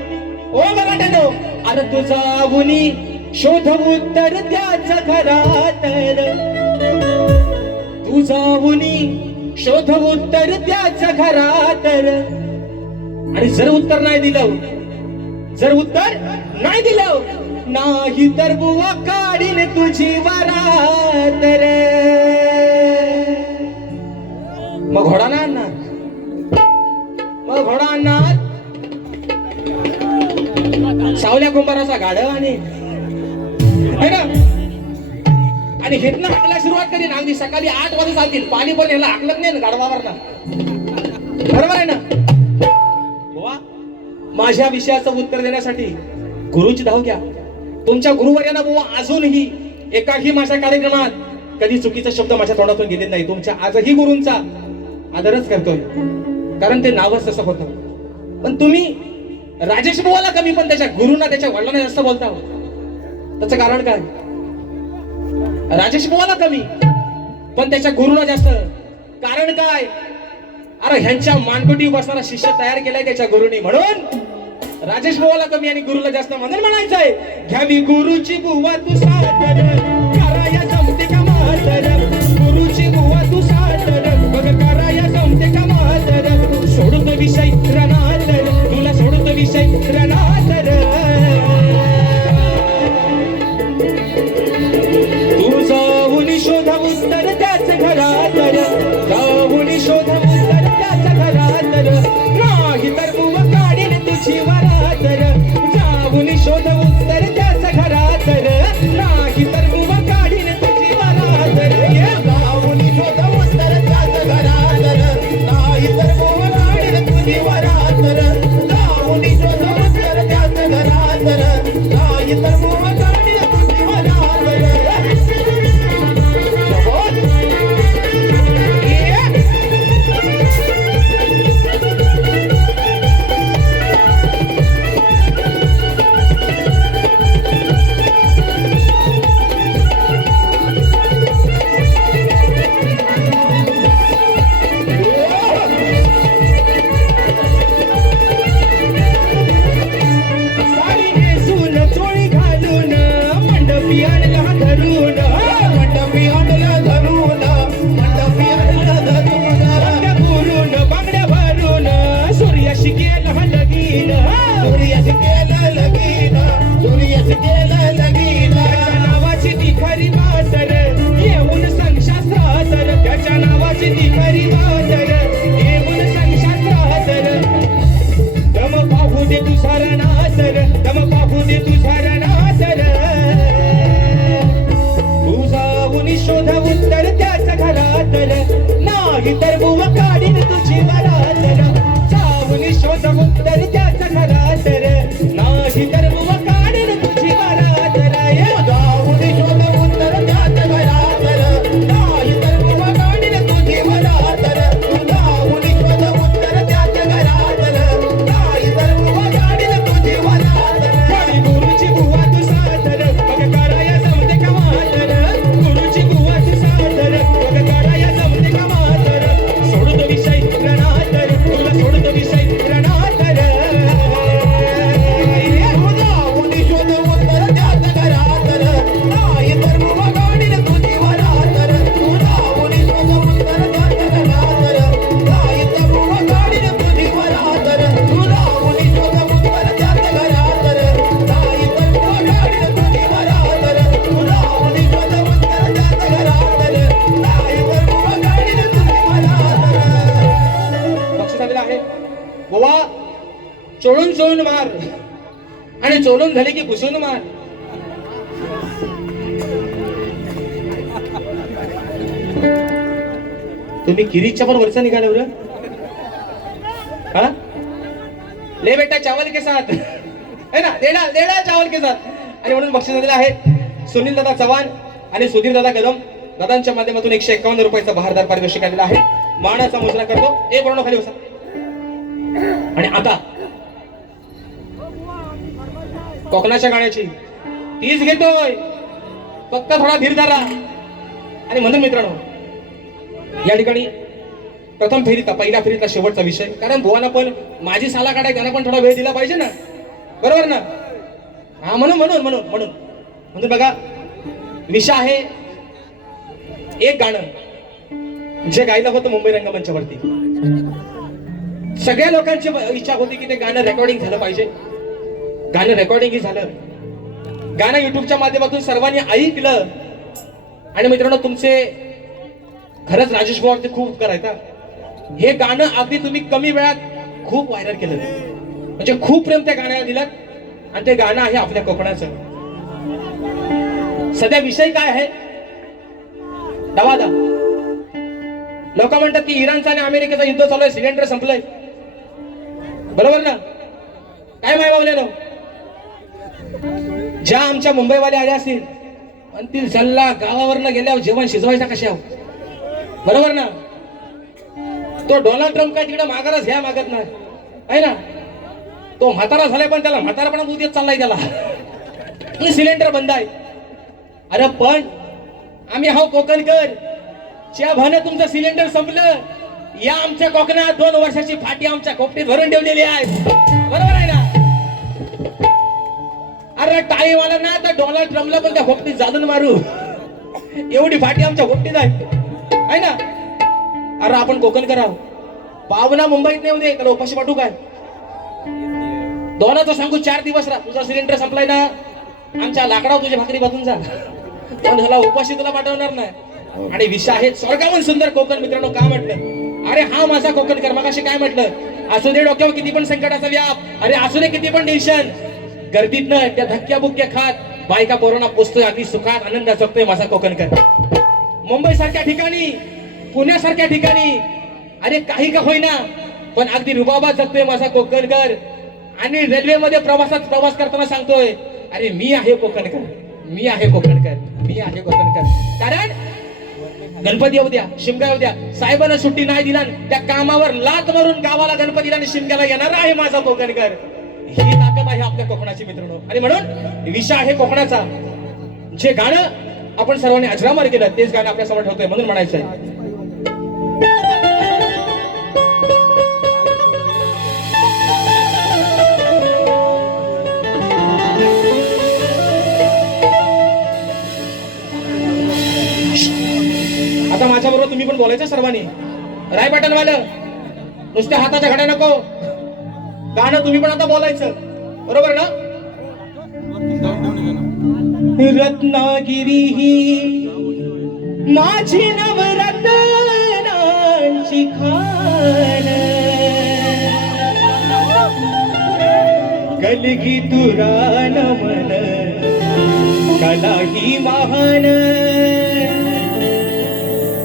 ओ मराठ्यानो, अरे तू जाऊनी शोध उत्तर त्याच घरातर. तू जाऊनी शोध उत्तर त्याच घरातर. आणि जर उत्तर नाही दिलं, जर उत्तर नाही दिलं, नाही तर बुवा काढीन तुझी वरात रे. मग घोडा ना आणणार, मग घोडा आणणार सावल्या कुंभाराचा गाढ आणि आणि हेतनं हाकला सुरुवात करीन. अगदी सकाळी 8 वाजता चालतील, पाणी पण याला हाकलत नाही ना गाढवावर ना. बरोबर आहे ना बुवा. माझ्या विषयाचं उत्तर देण्यासाठी गुरुची धाव घ्या. तुमच्या गुरुवर्यांना बुवा अजूनही एकाही माझ्या कार्यक्रमात कधी चुकीचा शब्द माझ्या तोंडातून गेले नाही. तुमच्या आजही गुरूंचा आदरच करतोय, कारण ते नावच तसं होतं. पण तुम्ही राजेश बुवाला कमी पण त्याच्या गुरुंना, त्याच्या वडिलांना जास्त बोलता. त्याचं कारण काय? राजेश बुवाला कमी पण त्याच्या गुरुला जास्त. कारण काय? अरे ह्यांच्या मानकोटी बसणारा शिष्य तयार केलाय त्याच्या गुरुनी, म्हणून राजेश बुवाला कमी आणि गुरुला जास्त. म्हणून म्हणायचंय, घ्यावी गुरुची बुवा तू साथर, कराया जमते का म्हातार. गुरुची बुवा तू साथर, बघ कराया जमते का म्हातार. सोडतो विषय रणातर, तुला सोडतो विषय रणातर. तू जाऊन शोधा उत्तर त्याच घरातर, जाऊन शोधा उत्तर त्याच घरातर. नाही तर बुवा काढीन तुझी वरातर. जाऊन शोध उत्तर त्याच घरातर, नाही तर बुवा काढीन तुझी वरातर. जाऊन शोध उत्तर त्याच घरातर, नाही तर बुवा काढीन तुझी वरातर. जाऊन शोध उत्तर त्याच घरातर, नाही तर बुवा काढीन तुझी वरातर. साडी नेसून चोळी घालून मंडपी आणला धरून. मंडपी आणला धरून, मंडपी आणला धरून. बांगड्या भरून, बांगड्या भरून सूर्याशी केलं लगीन. सूर्याशी केलं लगीन, सूर्याशी केलं लगीन. त्याच्या नावाची ती खरी म्हातार, येऊन संशास्त्रातर. त्याच्या नावाची ती खरी म्हातार, येऊन संशास्त्रातर. दम पाहू दे तुझा रणातर, दम पाहू दे तुझा रणातर. तू जाऊन शोध उत्तर त्याच घरातर, नाही तर बुवा काढीन तुझी वरातर. जाऊन शोध उत्तर त्याच घरातर, नाही तर बुवा काढीन तुझी वरातर. जाऊन शोध उत्तर त्याच घरातर, नाही तर बुवा काढीन तुझी वरातर. जाऊन शोध उत्तर त्याच घरातर, नाही तर बुवा काढीन तुझी वरातर. आणि गुरुची बुवा तू साथर, बघ कराया जमते का म्हातार. गुरुची बुवा तू साथर, बघ कराया जमते का म्हातार. सोडतो विषय रणातर, तुला सोडतो विषय रणातर. जाऊन शोध उत्तर त्याच घरातर, नाही तर बुवा काढीन तुझी वरातर. जाऊन शोध उत्तर त्याच घरातर, नाही तर बुवा काढीन तुझी वरातर. जाऊन शोध उत्तर त्याच घरातर, नाही तर बुवा काढीन तुझी वरातर. जाऊन शोध उत्तर त्याच घरातर, नाही तर बुवा काढीन तुझी वरातर. लक्ष झालेलं आहे बुवा. चोळून चोळून मार आणि चोळून झाले की घुसून मार. तुम्ही किरीच्या पण वरचं निघाले बरं. हा ले बेटा चावल के साथ है ना, देना देना चावल के साथ. आणि म्हणून बक्षीस दिलेलं आहे सुनील दादा चव्हाण आणि सुधीर दादा कदम दादांच्या माध्यमातून 151 रुपयाचा बहारदार पारितोषिक आलेला आहे. मानाचा मुजरा करतो. एक बरोबर खाली बसा. आणि आता कोकणाच्या गाण्याची तीच घेतोय, फक्त थोडा धीर धरा. आणि म्हणून मित्रांनो या ठिकाणी प्रथम फेरीचा पहिल्या फेरीचा शेवटचा विषय, कारण भुवाना पण माझी साला काढाय त्यांना पण थोडा वेळ दिला पाहिजे ना, बरोबर ना. हा म्हणून म्हणून म्हणून म्हणून म्हणून बघा विषय आहे एक गाणं जे गायलं होतं मुंबई रंगमंचावरती. सगळ्या लोकांची इच्छा होती की ते गाणं रेकॉर्डिंग झालं पाहिजे. गाणं रेकॉर्डिंग झालं, गाणं युट्यूबच्या माध्यमातून सर्वांनी ऐकलं. आणि मित्रांनो तुमचे खरंच राजेश भाऊवरती खूप उपकार आहेत. हे गाणं अगदी तुम्ही कमी वेळात खूप व्हायरल केलं, म्हणजे खूप प्रेम त्या गाण्याला दिलं. आणि ते गाणं आहे आपल्या कोकणाचं. सध्या विषय काय आहे, दवादा. लोक म्हणतात की इराणचा आणि अमेरिकेचा युद्ध चालू आहे, सिलेंडर संपलंय, बरोबर ना. काय माय बावलेलो, ज्या आमच्या मुंबईवाले आले असतील म्हणतील सल्ला गावावरनं गेल्यावर जेवण शिजवायचा कशा, बरोबर ना. तो डोनाल्ड ट्रम्प काय तिकडे माघारच घ्या मागत नाही आहे ना. तो म्हातारा झालाय पण त्याला म्हातारापणा दूध येत चाललाय त्याला. सिलेंडर बंद आहे. अरे पण आम्ही हा कोकणकर, च्या भानं तुमचं सिलेंडर संपलं. या आमच्या कोकणात 2 वर्षाची फाटी आमच्या खोपटीत भरून ठेवलेली आहे, बरोबर आहे ना. अरे टाईम आला ना तर डोनाल्ड ट्रम्पला पण त्या खोपटीत जाळून मारू, एवढी फाटी आमच्या खोपटीत आहे ना. अरे आपण कोकणकर आहोत, पावना मुंबईत नाही दे त्याला उपाशी पाठवू काय. दोनाचं सांगू 4 दिवस राहा, तुझा सिलेंडर संपलाय ना आमच्या लाकडावर तुझी भाकरी बांधून जा, पण झाला उपाशी तुला पाठवणार नाही. आणि विषय आहे स्वर्गाहून सुंदर कोकण. मित्रांनो का म्हटलं, अरे हा माझा कोकणकर. मग असे काय म्हटलं, असू दे डोक्यावर किती पण संकटाचा व्याप, अरे असू दे किती पण टेन्शन, गर्दीत न त्या धक्क्या बुक्क्या खात बायका पोरांना पोचतोय, अगदी सुखात आनंदात जगतोय माझा कोकणकर. मुंबई सारख्या ठिकाणी, पुण्यासारख्या ठिकाणी, अरे काही का होईना पण अगदी रुबाबात जगतोय माझा कोकणकर. आणि रेल्वेमध्ये प्रवास करताना सांगतोय, अरे मी आहे कोकणकर, मी आहे कोकणकर, मी आहे कोकणकर. कारण गणपती येऊ द्या, शिमगा येऊ द्या, साहेबांना सुट्टी नाही दिला, त्या कामावर लात मारून गावाला गणपतीला आणि शिमग्याला येणार आहे माझा कोकणकर. ही ताकद आहे आपल्या कोकणाची मित्रांनो. आणि म्हणून विषय आहे कोकणाचा. जे गाणं आपण सर्वांनी अजरामर केलं तेच गाणं आपल्या समोर ठेवतोय, म्हणून म्हणायचं आहे. आता माझ्या बरोबर तुम्ही पण बोलायचं सर्वांनी. राय पाटणवालं नुसत्या हाताच्या घड्या नको, गाणं तुम्ही पण आता बोलायचं, बरोबर ना. रत्नागिरी ही माझी नवरत्नांची खान, कलगी तुरान मन कला ही महान.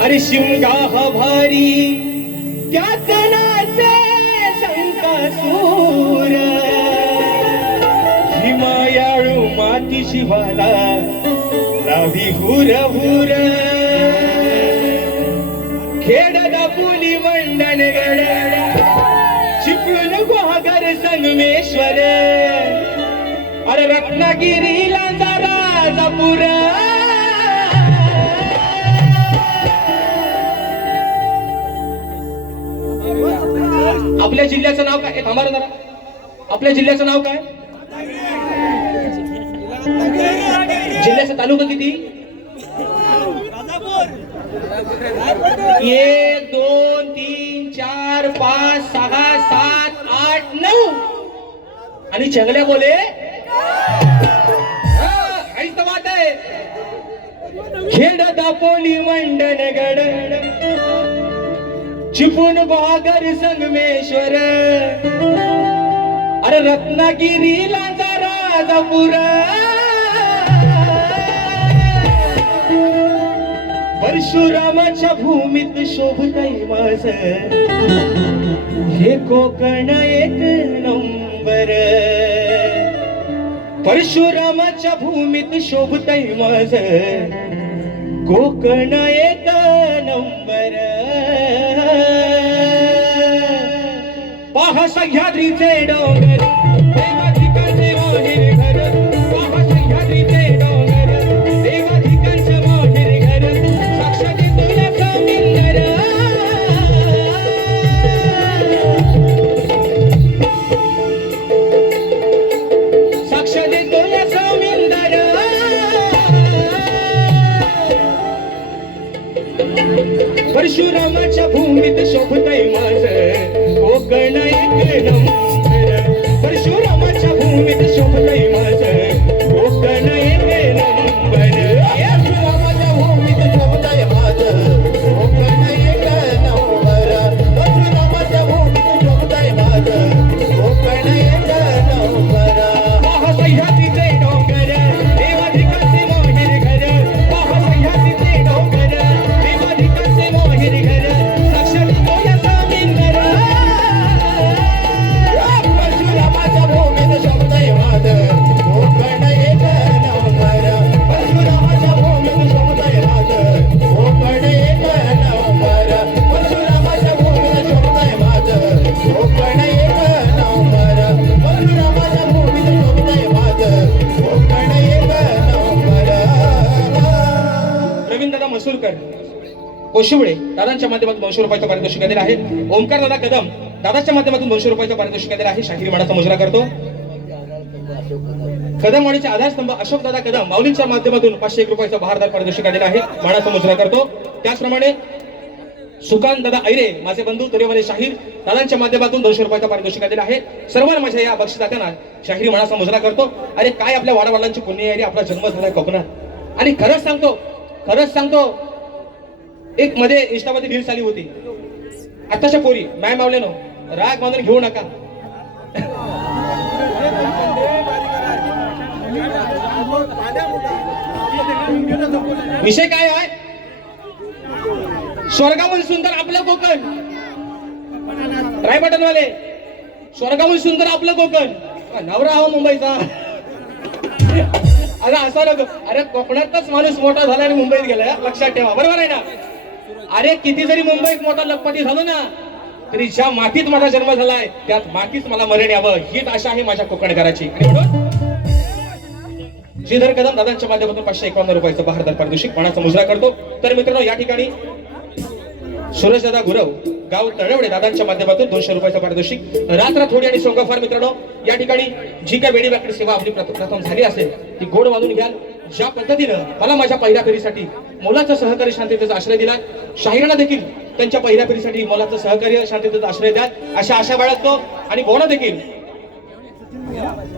अरे शिमगा हा भारी त्यात नाचे संकासूर, हिमायाळू माती शिवाला लावी हुर हुर. खेड दापुली मंडणगड चिपळूण गुहागर संगमेश्वर, अरे रत्नागिरीला राजापूर. आपल्या जिल्ह्याचं नाव काय, थांबा जरा, आपल्या जिल्ह्याचं नाव काय, जिल्ह्याचा तालुका किती, 1 2 3 4 5 6 7 8 9 आणि चंगल्या बोले काहीच तर बात आहे. खेड दापोली मंडणगड चिपळूण गुहागर संगमेश्वर, अरे रत्नागिरीला राजापूर. परशुरामाच्या भूमीत शोभतय माझ हे कोकण एक नंबर. परशुरामाच्या भूमीत शोभतय माझ कोकण एक नंबर. पहा सह्याद्रीचे डोंगर देवाधिकांचे माहेर घर. पहा सह्याद्रीचे डोंगर देवाधिकांचे माहेर घर. साक्षात तुला सौंदर्य साक्षात तुला सौंदर्य. परशुरामाच्या भूमीत शोभतय माझ कोकण एक नंबर. परशुरामाच्या भूमीत शोभतय माझ कोकण एक नंबर. परशुरामाच्या भूमीत शोभतय माझं कोकण एक नंबर. परशुरामाच्या भूमीत शोभतय माझं कोकण एक नंबर. पहा सह्याद्रीचे डोंगर देवाधिकांचे माहेर घर. पहा सह्याद्रीचे डोंगर देवाधिकांचे माहेर घर. साक्षात तुला सौंदर्य परशुरामाच्या भूमीत शोभतय माझं कोकण एक नंबर. परशुरामाच्या भूमीत शोभतय माझं कोकण एक नंबर. परशुरामाच्या भूमीत शोभतय माझं कोकण एक नंबर. परशुरामाच्या भूमीत शोभतय माझं कोकण एक नंबर. रवींद्रदादा मसूरकर कोशिवडे दादांच्या माध्यमातून 200 रुपयाचं पारितोषिक दिलेलं आहे. ओमकार दादा कदम दादाच्या माध्यमातून 200 रुपयाचं पारितोषिक दिलेलं आहे. शाहिरी मानाचा मुजरा करतो. कदमवाडीचे आधारस्तंभ अशोक दादा कदम माऊलींच्या माध्यमातून 501 रुपयाचं बहारदार पारितोषिक दिलेलं आहे. मानाचा मुजरा करतो. त्याचप्रमाणे सुकांत दादा ऐरे माझे बंधू तोरेवाले शाहीर दादांच्या माध्यमातून 200 रुपयाचा पारितोषिक दिलेलं आहे. सर्वांना माझ्या या बक्षिसात्यांना शाहिरी मानाचा मुजरा करतो. अरे काय आपल्या वाडावडिलांची पुण्य आहे रे. आपला जन्म झालाय कोकणात. आणि खरंच सांगतो एक मध्ये इंस्टामध्ये रील्स आली होती. आताच्या पोरी मॅम मावल्यानो राग बांधून घेऊ नका. विषय काय आहे. स्वर्गाहून सुंदर आपलं कोकण. रायबटनवाले स्वर्गाहून सुंदर आपलं कोकण. नवरा हो मुंबईचा. अरे असं नको. अरे कोकणातच माणूस मोठा झाला आणि मुंबईत गेला. लक्षात ठेवा. बरोबर आहे ना. अरे किती जरी मुंबईत मोठा लखपती झालो ना तरी ज्या मातीत माझा जन्म झालाय त्यात मातीच मला मरण यावं हीच आशा आहे माझ्या कोकणकराची. आणि म्हणून श्रीधर कदम दादांच्या माध्यमातून 551 रुपयाचं बहारदार पारितोषिक मानाचा मुजरा करतो. तर मित्रांनो या ठिकाणी सूरजदादा गुरव गाव तळवडे दादांच्या माध्यमातून 200 रुपयाचं पारितोषिक. रात्र थोडी आणि सोंगाफार मित्रांनो या ठिकाणी जी काय वेडी वाकडी सेवा आपली प्रथम झाली असेल ती गोड वाजून घ्याल. ज्या पद्धतीनं मला माझ्या पहिल्या फेरीसाठी मोलाचं सहकार्य शांततेचा आश्रय दिला शाहिरांना देखील त्यांच्या पहिल्या फेरीसाठी मोलाचं सहकार्य शांततेचा आश्रय द्या अशा आशा बाळगतो. आणि बोला देखील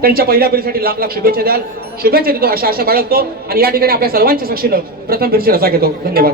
त्यांच्या पहिल्या फेरीसाठी लाख लाख शुभेच्छा द्याल. शुभेच्छा देतो अशा आशा बाळगतो. आणि या ठिकाणी आपल्या सर्वांच्या साक्षीनं प्रथम फेरीची रजा घेतो. धन्यवाद.